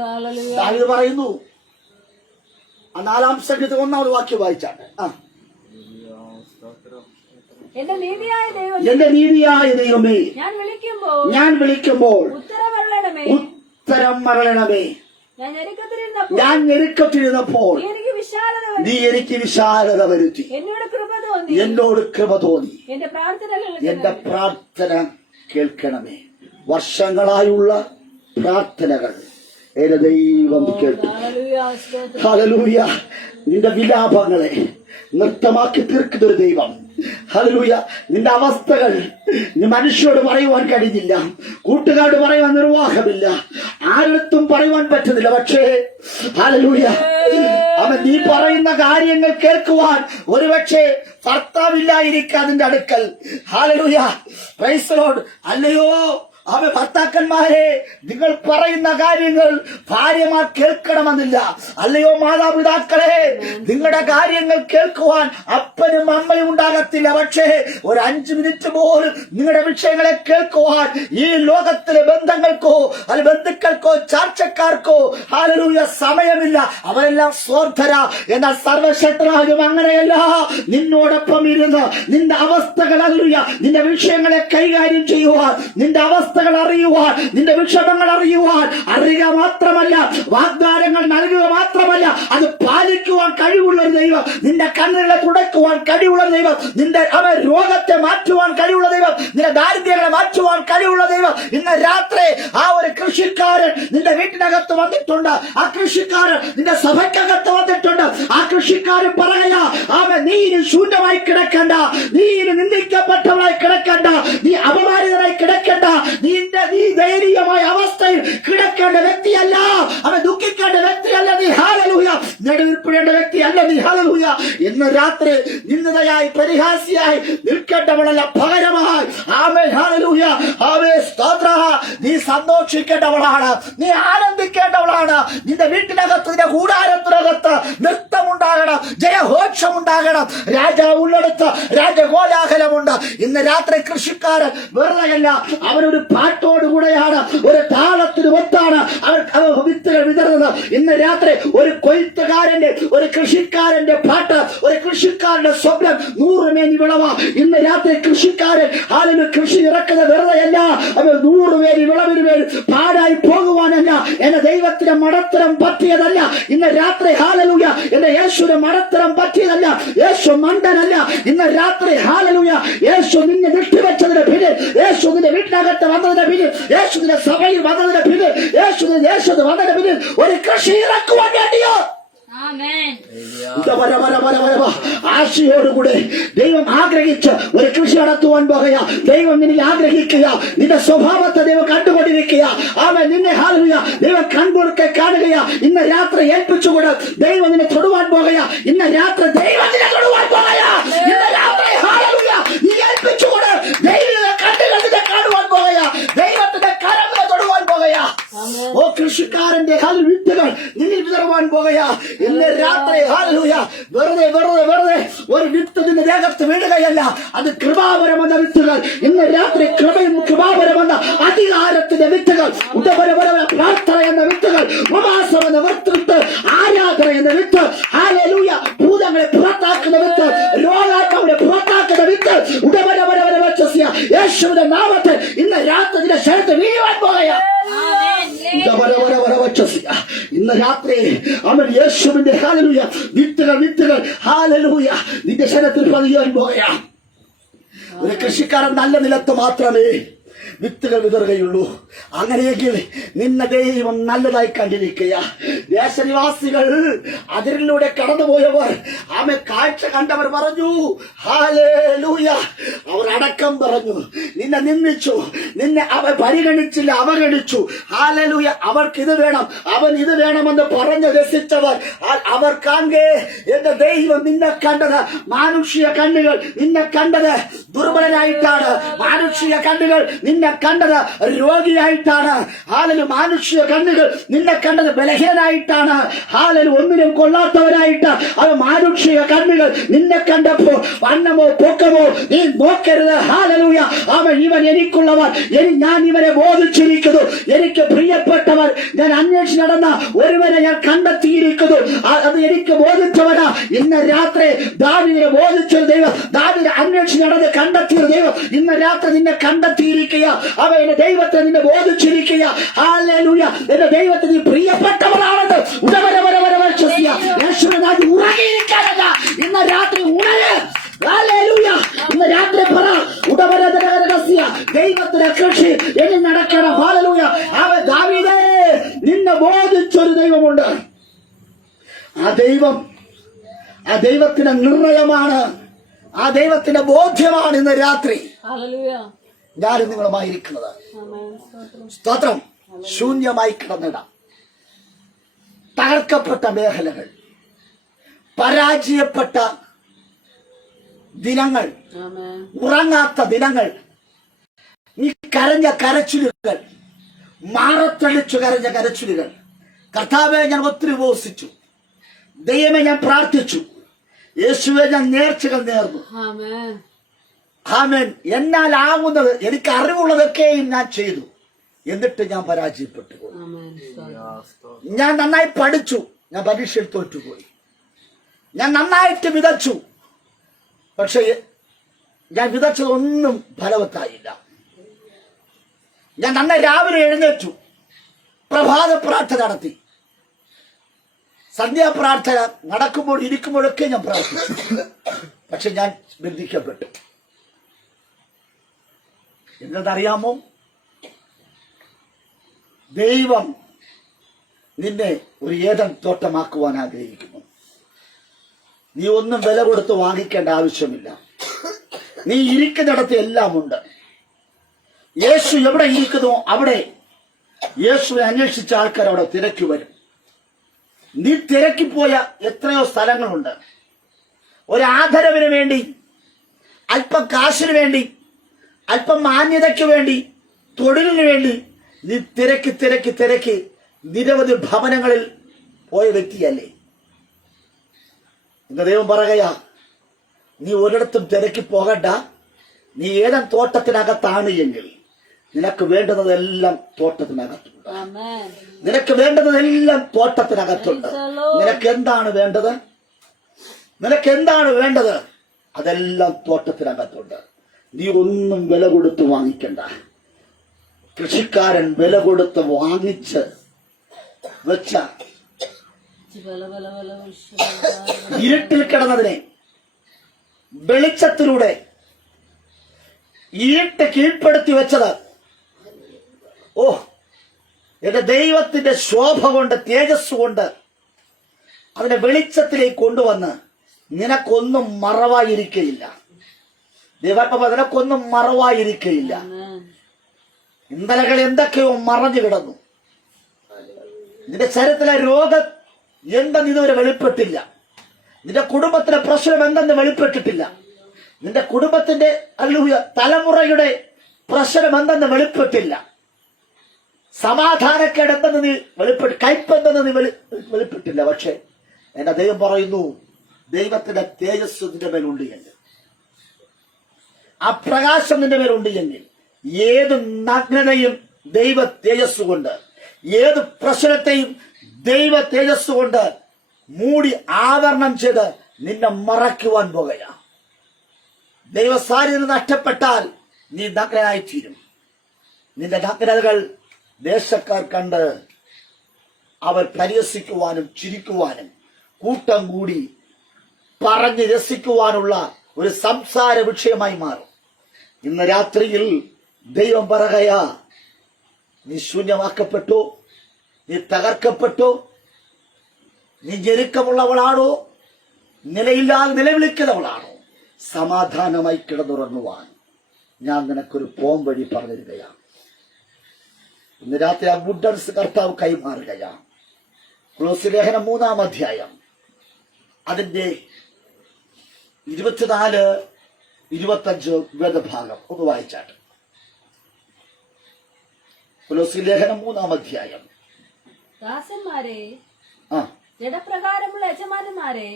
ഹല്ലേലൂയ. ദാവീദ് പറയുന്നു, ആ 4-ാം സംഗീതം 1-ാമത് വാക്യം വായിച്ചാണ്. എന്റെ നീതിയായ ദൈവം, എന്റെ നീതിയായ ദൈവമേ, ഞാൻ വിളിക്കുമ്പോൾ ഉത്തരം മറളണമേ. ഞാൻ ഞെരുക്കത്തിരുന്നപ്പോൾ നീ എനിക്ക് വിശാലത വരുത്തി. എന്നോട് കൃപ തോന്നി. എന്റെ പ്രാർത്ഥന കേൾക്കണമേ. വർഷങ്ങളായുള്ള പ്രാർത്ഥനകൾ എന്റെ ദൈവം കേൾക്കും. ഹല്ലേലൂയ. നിന്റെ വിലാപങ്ങളെ നൃത്തമാക്കി തീർക്കുന്ന ഒരു ദൈവം. ഹല്ലേലൂയ. നിന്റെ അവസ്ഥകൾ നീ മനുഷ്യരോട് പറയുവാൻ കഴിഞ്ഞില്ല, കൂട്ടുകാരോട് പറയുവാൻ നിർവാഹമില്ല, ആരടുത്തും പറയുവാൻ പറ്റുന്നില്ല. പക്ഷേ ഹല്ലേലൂയ, നീ പറയുന്ന കാര്യങ്ങൾ കേൾക്കുവാൻ ഒരുപക്ഷെ ഭർത്താവില്ലായിരിക്കാം അതിന്റെ അടുക്കൽ. ഹല്ലേലൂയ. Price the Lord. അല്ലയോ ഭർത്താക്കന്മാരെ, നിങ്ങൾ പറയുന്ന കാര്യങ്ങൾ ഭാര്യമാർ കേൾക്കണമെന്നില്ല. അല്ലയോ മാതാപിതാക്കളെ, നിങ്ങളുടെ കാര്യങ്ങൾ കേൾക്കുവാൻ അപ്പനും അമ്മയും ഉണ്ടാകത്തില്ല. പക്ഷേ ഒരു 5 മിനിറ്റ് പോലും നിങ്ങളുടെ വിഷയങ്ങളെ കേൾക്കുവാൻ ഈ ലോകത്തിലെ ബന്ധങ്ങൾക്കോ അല്ലെ ബന്ധുക്കൾക്കോ ചാർച്ചക്കാർക്കോ ഹല്ലേലൂയ സമയമില്ല. അവരെല്ലാം സ്വാർത്ഥര. എന്നാൽ സർവശക്തനായും അങ്ങനെയല്ല. നിന്നോടൊപ്പം ഇരുന്ന് നിന്റെ അവസ്ഥകൾ ഹല്ലേലൂയ, നിന്റെ വിഷയങ്ങളെ കൈകാര്യം ചെയ്യുവാൻ, നിന്റെ അവസ്ഥകൾ അറിയുവാൻ, നിന്റെ വിഷമങ്ങൾ അറിയുവാൻ, അറിയുക മാത്രമല്ല, വാഗ്ദാനങ്ങൾ നൽകുക മാത്രമല്ല, അത് പാലിക്കുവാൻ കഴിവുള്ള ഒരു ദൈവം, നിന്റെ കണ്ണുകളെ തുടക്കുവാൻ കഴിവുള്ള ദൈവം, നിന്റെ രോഗത്തെ മാറ്റുവാൻ കഴിവുള്ള ദൈവം, നിന്റെ ദാരിദ്ര്യങ്ങളെ മാറ്റുവാൻ കഴിവുള്ള ദൈവം. ഇന്ന് രാത്രി ആ ഒരു കൃഷിക്കാരൻ നിന്റെ വീട്ടിനകത്ത് വന്നിട്ടുണ്ട്. ആ കൃഷിക്കാരൻ നിന്റെ സഭയ്ക്കകത്ത് വന്നിട്ടുണ്ട്. ആ കൃഷിക്കാരൻ പറയാ, നീ ഇനി ശൂന്യമായി കിടക്കണ്ട, നീ ഇനി നിന്ദിക്കപ്പെട്ടവനായി കിടക്കണ്ട, നീ അപമാനിതനായി കിടക്കണ്ട, നീ ദയനീയമായ അവസ്ഥയിൽ കിടക്കേണ്ട വ്യക്തിയല്ല, അവൻ ദുഃഖിക്കേണ്ട വ്യക്തിയല്ല നീ. ഹല്ലേലൂയ. നെടുവിൽപ്പെടേണ്ട വ്യക്തിയല്ല നീ. ഹല്ലേലൂയ. ഇന്ന് രാത്രി നിന്ദയായി പരിഹാസിയായി നിൽക്കേണ്ടവളല്ല, പകരമായി ആമേൻ ഹല്ലേലൂയ ആമേൻ സ്തോത്ര, നീ സന്തോഷിക്കേണ്ടവളാണ്, നീ ആനന്ദിക്കേണ്ടവളാണ്. നിന്റെ വീട്ടിനകത്ത്, നിന്റെ കൂടാരത്തിനകത്ത് നൃത്തമുണ്ടാകണം, ജയഘോഷമുണ്ടാകണം, രാജാവ് ഉള്ളിടത്ത് രാജകോലാഹലമുണ്ട്. ഇന്ന് രാത്രി കൃഷിക്കാരൻ വെറുതെയല്ല, അവനൊരു പാട്ടോടുകൂടെയാണ്, ഒരു താളത്തിന് ഒത്താണ് അവർ വിത്തുകൾ വിതറുന്നത്. ഇന്ന് രാത്രി ഒരു കൊയ്ത്തുകാരന്റെ, ഒരു കൃഷിക്കാരന്റെ പാട്ട്, ഒരു കൃഷിക്കാരന്റെ സ്വപ്നം 100 മേനി വിളവ. ഇന്ന് രാത്രി കൃഷിക്കാരൻ ആളുകൾ കൃഷി ഇറക്കുന്ന വെറുതെയല്ല, അവർ 100 മേനി വിളവിന് വേണ്ടി പാടായി പോകുവാനല്ല. എന്റെ ദൈവത്തിന്റെ മടത്തരം പറ്റിയതല്ല. ഇന്ന് രാത്രി ഹല്ലേലൂയ, എന്റെ യേശുവിന്റെ മടത്തരം പറ്റിയതല്ല. യേശു മണ്ടനല്ല. ഇന്ന് രാത്രി ഹല്ലേലൂയ, യേശു നിന്നെ വിട്ടുവെച്ചതിന് പിന്നിൽ, യേശു നിന്റെ വീട്ടിനകത്ത് വന്നതിന് പിന്നിൽ, യേശു നിന്റെ സഭയിൽ വന്നതിന് പിന്നിൽ, യേശു വന്നതിന് പിന്നിൽ ഒരു കൃഷി ഇറക്കുവാൻ വേണ്ടിയോ ആശയോടുകൂടെ ദൈവം ആഗ്രഹിച്ച് ഒരു കൃഷി നടത്തുവാൻ പോകുക. ദൈവം നിന്നെ ആഗ്രഹിക്കുക, നിന്റെ സ്വഭാവത്തെ ദൈവം കണ്ടുകൊണ്ടിരിക്കുക. അവൻ നിന്നെ ഹല്ലേലൂയ ദൈവം കൺകൊടുക്കെ കാണുക. ഇന്ന് രാത്രി ഏൽപ്പിച്ചുകൂടെ ദൈവം നിന്നെ തൊടുവാൻ പോകുക. ഇന്ന് രാത്രി ദൈവം നിന്നെ തൊടുവാൻ പോകുക. ഇന്ന് രാത്രി ഹല്ലേലൂയ നീ ഏൽപ്പിച്ചുകൂടെ ദൈവ കണ്ണുകൾ നിന്നെ കാണുവാൻ പോകുക. ദൈവത്തിന്റെ കരങ്ങളെ തൊടുവാൻ പോകുക. ഓ കൃഷിക്കാരന്റെ വിത്തുകൾ നിന്നിൽ വിതറുവാൻ പോകുക. ഇന്ന് രാത്രി ഹല്ലേലൂയ വെറുതെ ഒരു വിത്ത് നിന്റെ ദേഹത്ത് വീഴുകയല്ല, അത് കൃപാപരമെന്ന വിത്തുകൾ. ഇന്ന് രാത്രി കൃപയും കൃപാപരമെന്ന അധികാരത്തിന്റെ വിത്തുകൾ, പ്രാർത്ഥന എന്ന വിത്തുകൾ, ഉപവാസം എന്ന വിത്ത്, ആരാധന എന്ന വിത്ത്, ഹല്ലേലൂയ ഭൂതങ്ങളെ പുറത്താക്കുന്ന വിത്ത്, രോഗാത്മാവിനെ പുറത്താക്കുന്ന വിത്ത്, യേശുവിന്റെ നാമത്തിൽ ഇന്ന് രാത്രി നിന്റെ ശരീരത്തിൽ വീഴുവാൻ പോകുകയാണ്. ഇന്ന് രാത്രി അവൻ യേശുവിന്റെ ഹല്ലേലൂയ വിത്തുകൾ ഹല്ലേലൂയ നിന്റെ ശരീരത്തിൽ പതിയാൻ പോകുകയാണ്. ഒരു കൃഷിക്കാരൻ നല്ല നിലത്ത് മാത്രമേ വിത്തുകൾ വിതറുകയുള്ളൂ. അങ്ങനെയെങ്കിൽ നിന്നെ ദൈവം നല്ലതായി കണ്ടിരിക്കുക. ദേശനിവാസികൾ അതിരിലൂടെ കടന്നുപോയവർ ആമെ കാഴ്ച കണ്ടവർ പറഞ്ഞു ഹല്ലേലൂയ. അവർ അടക്കം പറഞ്ഞു, നിന്നെ നിന്ദിച്ചു, നിന്നെ അവൻ പരിഗണിച്ചില്ല, അവഗണിച്ചു. ഹല്ലേലൂയ. അവർക്ക് ഇത് വേണം, അവൻ ഇത് വേണമെന്ന് പറഞ്ഞു രസിച്ചവർ അവർ കാണേ എന്റെ ദൈവം നിന്നെ കണ്ടത് മാനുഷിക കണ്ണുകൾ നിന്നെ കണ്ടത് ദുർബലനായിട്ടാണ്. മാനുഷിക കണ്ണുകൾ നിന്നെ കണ്ടത് രോഗിയായിട്ടാണ്. ഹാലലു മാനുഷിക കണ്ണുകൾ നിന്നെ കണ്ടത് ബലഹീനായിട്ടാണ്. ഹാലലു ഒന്നിനും കൊള്ളാത്തവനായിട്ട് അവ മാനുഷിക കണ്ണുകൾ നിന്നെ കണ്ടപ്പോ വണ്ണമോ പൊക്കമോ നീ നോക്കരുത്. ഹാലലൂയ. ഇവൻ എനിക്കുള്ളവർ, ഞാൻ ഇവരെ ബോധിച്ചിരിക്കുന്നു. എനിക്ക് പ്രിയപ്പെട്ടവർ ഞാൻ അന്വേഷിച്ച് നടന്ന ഒരുവനെ ഞാൻ കണ്ടെത്തിയിരിക്കുന്നു. അത് എനിക്ക് ബോധിച്ചവനാ. ഇന്ന് രാത്രി ദാവീദിനെ ബോധിച്ചൊരു ദൈവം, ദാവീദിനെ അന്വേഷിച്ച് നടന്ന് കണ്ടെത്തിയൊരു ദൈവം ഇന്ന് രാത്രി നിന്നെ കണ്ടെത്തിയിരിക്കുക. അവ എന്റെ ദൈവത്തെ നിന്നെ ബോധിച്ചിരിക്കുക. ഹല്ലേലൂയ. എന്റെ ദൈവത്തിന് നീ പ്രിയപ്പെട്ടവരാണെന്ന് ഉറങ്ങിയിരിക്കാനല്ല, ഇന്ന് രാത്രി ഉണര്. ഹല്ലേലൂയ. ഇന്ന് രാത്രി പറ ഉടവരഹസ്യ ദൈവത്തിന്റെ കൃഷി എന്നെ നടക്കണം. ഹല്ലേലൂയ. അവൻ ദാവീദേ നിന്നെ ബോധിച്ചൊരു ദൈവമുണ്ട്. ആ ദൈവത്തിന്റെ നിർണയമാണ്, ആ ദൈവത്തിന്റെ ബോധ്യമാണ് ഇന്ന് രാത്രി ഞാനും നിങ്ങളുമായിരിക്കുന്നത്. സ്തോത്രം. ശൂന്യമായി കിടന്നിട, തകർക്കപ്പെട്ട മേഖലകൾ, പരാജയപ്പെട്ട ദിനങ്ങൾ, ഉറങ്ങാത്ത ദിനങ്ങൾ, നീ കരഞ്ഞ കരച്ചിലുകൾ, മാറത്തളിച്ചു കരഞ്ഞ കരച്ചിലുകൾ. കർത്താവെ ഞാൻ ഒത്തിരി ഉപവസിച്ചു, ദൈവമേ ഞാൻ പ്രാർത്ഥിച്ചു, യേശുവെ ഞാൻ നേർച്ചകൾ നേർന്നു. ആമേൻ. എന്നാൽ ആകുന്നത് എനിക്ക് അറിവുള്ളതൊക്കെയും ഞാൻ ചെയ്തു, എന്നിട്ട് ഞാൻ പരാജയപ്പെട്ടു പോയി. ഞാൻ നന്നായി പഠിച്ചു, ഞാൻ പരീക്ഷയിൽ തോറ്റുപോയി. ഞാൻ നന്നായിട്ട് വിതച്ചു, പക്ഷെ ഞാൻ വിതച്ചതൊന്നും ഫലവത്തായില്ല. ഞാൻ നന്നായി രാവിലെ എഴുന്നേറ്റു, പ്രഭാത പ്രാർത്ഥന നടത്തി, സന്ധ്യാപ്രാർത്ഥന നടക്കുമ്പോൾ ഇരിക്കുമ്പോഴൊക്കെ ഞാൻ പ്രാർത്ഥിച്ചു, പക്ഷെ ഞാൻ ബന്ധിക്കപ്പെട്ടു. എന്നതറിയാമോ? ദൈവം നിന്നെ ഒരു ഏദൻ തോട്ടമാക്കുവാൻ ആഗ്രഹിക്കുന്നു. നീ ഒന്നും വില കൊടുത്ത് വാങ്ങിക്കേണ്ട ആവശ്യമില്ല. നീ ഇരിക്കുന്നിടത്ത് എല്ലാം ഉണ്ട്. യേശു എവിടെ ഇരിക്കുന്നോ അവിടെ യേശുവിനെ അന്വേഷിച്ച ആൾക്കാർ അവിടെ തിരക്കി വരും. നീ തിരക്കിപ്പോയ എത്രയോ സ്ഥലങ്ങളുണ്ട്. ഒരാദരവിന് വേണ്ടി, അല്പം കാശിന് വേണ്ടി, അല്പം മാന്യതയ്ക്ക് വേണ്ടി, തൊഴിലിന് വേണ്ടി നീ തിരക്കി തിരക്കി തിരക്കി നിരവധി ഭവനങ്ങളിൽ പോയ വ്യക്തിയല്ലേ? ഇന്ന് ദൈവം പറയുകയാ, നീ ഒരിടത്തും തിരക്കി പോകണ്ട. നീ ഏതൻ തോട്ടത്തിനകത്താണ് എങ്കിൽ നിനക്ക് വേണ്ടുന്നതെല്ലാം തോട്ടത്തിനകത്തുണ്ട്. നിനക്ക് വേണ്ടുന്നതെല്ലാം തോട്ടത്തിനകത്തുണ്ട്. നിനക്ക് എന്താണ് വേണ്ടത്? നിനക്ക് എന്താണ് വേണ്ടത്? അതെല്ലാം തോട്ടത്തിനകത്തുണ്ട്. നീ ഒന്നും വില കൊടുത്ത് വാങ്ങിക്കണ്ട. കൃഷിക്കാരൻ വില കൊടുത്ത് വാങ്ങിച്ച് വെച്ച ഇരുട്ടിൽ കിടന്നതിനെ വെളിച്ചത്തിലൂടെ ഇരുട്ട് കീഴ്പ്പെടുത്തി വെച്ചത്, ഓ എന്റെ ദൈവത്തിന്റെ ശോഭ കൊണ്ട്, തേജസ് കൊണ്ട് അതിനെ വെളിച്ചത്തിലേക്ക് കൊണ്ടുവന്ന് നിനക്കൊന്നും മറവായിരിക്കയില്ല. ദൈവാത്മാവ് നിനക്കൊന്നും മറവായിരിക്കയില്ല. ഇന്നലകൾ എന്തൊക്കെയോ മറഞ്ഞു കിടന്നു. നിന്റെ ശരീരത്തിലെ രോഗം എന്തെന്ന് ഇതുവരെ വെളിപ്പെട്ടില്ല. നിന്റെ കുടുംബത്തിലെ പ്രശ്നം എന്തെന്ന് വെളിപ്പെട്ടിട്ടില്ല. നിന്റെ കുടുംബത്തിന്റെ തലമുറയുടെ പ്രശ്നം എന്തെന്ന് വെളിപ്പെട്ടില്ല. സമാധാനക്കേട് എന്തെന്ന് നീ കയ്പെന്തെന്ന് നീ വെളിപ്പെട്ടില്ല. പക്ഷെ എന്റെ ദൈവം പറയുന്നു, ദൈവത്തിന്റെ തേജസ് നിന്റെ മേലുണ്ട് എങ്കിൽ, ആ പ്രകാശം നിന്റെ മേലുണ്ട് എങ്കിൽ, ഏത് നഗ്നതയും ദൈവ തേജസ് കൊണ്ട്, ഏത് പ്രശ്നത്തെയും ദൈവ തേജസ് കൊണ്ട് മൂടി ആവരണം ചെയ്ത് നിന്നെ മറയ്ക്കുവാൻ പോകുകയാ. ദൈവസാന്നിധ്യം നഷ്ടപ്പെട്ടാൽ നീ നഗ്നനായിത്തീരും. നിന്റെ നഗ്നതകൾ ദേശക്കാർ കണ്ട് അവർ പരിഹസിക്കുവാനും ചിരിക്കുവാനും കൂട്ടം കൂടി പറഞ്ഞ് രസിക്കുവാനുള്ള ഒരു സംസാര വിഷയമായി മാറും. ഇന്ന് രാത്രിയിൽ ദൈവം പറയുകയാ, നീ ശൂന്യമാക്കപ്പെട്ടു, നീ തകർക്കപ്പെട്ടു, നീ ഞെരുക്കമുള്ളവളാണോ, നിലയില്ലാതെ നിലവിളിക്കുന്നവളാണോ, സമാധാനമായി കിടന്നുറങ്ങുവാൻ ഞാൻ നിനക്കൊരു പോംവഴി പറഞ്ഞിരിക്കുകയാണ്. ഇന്ന് രാത്രി ആ ഗുഡൻസ് കർത്താവ് കൈമാറുകയാണ്. കൊലോസ്യ ലേഖനം 3-ാം അധ്യായം അതിന്റെ 24-25 വേദഭാഗം ഒന്ന് വായിച്ചാട്ട്. കൊലോസ്യ ലേഖനം 3-ാം അധ്യായം. ദാസന്മാരെ, ആ ജഡപ്രകാരമുള്ള യജമാനന്മാരെ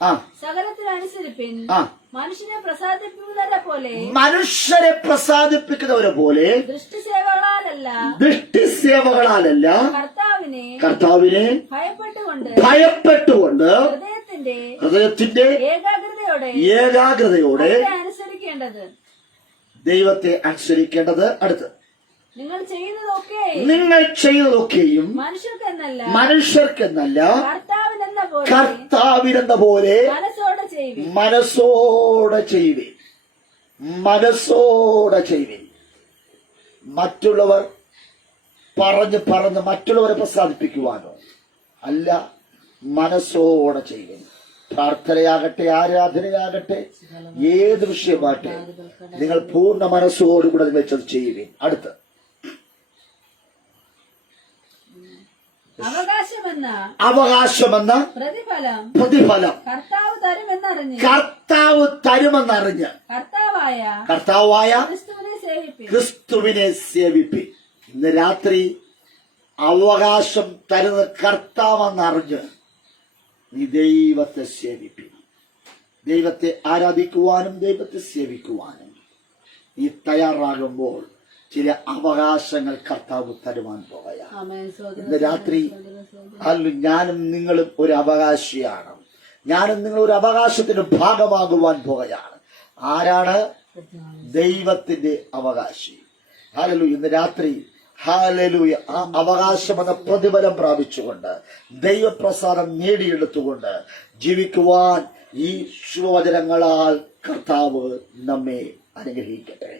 ആ സകലത്തിനനുസരിപ്പിൻ. ആ മനുഷ്യനെ പ്രസാദിപ്പിക്കുന്നവരെ പോലെ, മനുഷ്യരെ പ്രസാദിപ്പിക്കുന്നവരെ പോലെ ദൃഷ്ടിസേവകളാലല്ല, ദൃഷ്ടിസേവകളാലല്ല, കർത്താവിനെ ഭയപ്പെട്ടുകൊണ്ട് ഹൃദയത്തിന്റെ ഏകാഗ്രതയോടെ അനുസരിക്കേണ്ടത്. ദൈവത്തെ അനുസരിക്കേണ്ടത്. അടുത്ത്, നിങ്ങൾ ചെയ്തതൊക്കെയും മനുഷ്യർക്കെന്നല്ല കർത്താവിനെന്ന പോലെ മനസ്സോടെ ചെയ്യുവിൻ. മറ്റുള്ളവർ പറഞ്ഞ് മറ്റുള്ളവരെ പ്രസാദിപ്പിക്കുവാനോ അല്ല, മനസ്സോടെ ചെയ്യുവിൻ. പ്രാർത്ഥനയാകട്ടെ, ആരാധനയാകട്ടെ, ഏത് വിഷയമാകട്ടെ, നിങ്ങൾ പൂർണ്ണ മനസ്സോടുകൂടെ വെച്ചത് ചെയ്യുവിൻ. അടുത്ത്, അവകാശമെന്ന പ്രതിഫലം കർത്താവ് തരുമെന്നറിഞ്ഞ് കർത്താവായ ക്രിസ്തുവിനെ സേവിപ്പിൻ. ഇന്ന് രാത്രി അവകാശം തരുന്ന കർത്താവെന്നറിഞ്ഞ് നീ ദൈവത്തെ സേവിപ്പിൻ. ദൈവത്തെ ആരാധിക്കുവാനും ദൈവത്തെ സേവിക്കുവാനും നീ തയ്യാറാകുമ്പോൾ ചില അവകാശങ്ങൾ കർത്താവ് തരുവാൻ പോകുകയാണ്. ഇന്ന് രാത്രി ഞാനും നിങ്ങളും ഒരു അവകാശിയാണ്. ഞാനും നിങ്ങൾ ഒരു അവകാശത്തിന്റെ ഭാഗമാകുവാൻ പോകുകയാണ്. ആരാണ്? ദൈവത്തിന്റെ അവകാശി. ഹല്ലേലൂയ. ഇന്ന് രാത്രി ഹല്ലേലൂയ ആ അവകാശമെന്ന പ്രതിഫലം പ്രാപിച്ചുകൊണ്ട് ദൈവപ്രസാദം നേടിയെടുത്തുകൊണ്ട് ജീവിക്കുവാൻ ഈ ശുഭവചനങ്ങളാൽ കർത്താവ് നമ്മെ അനുഗ്രഹിക്കട്ടെ.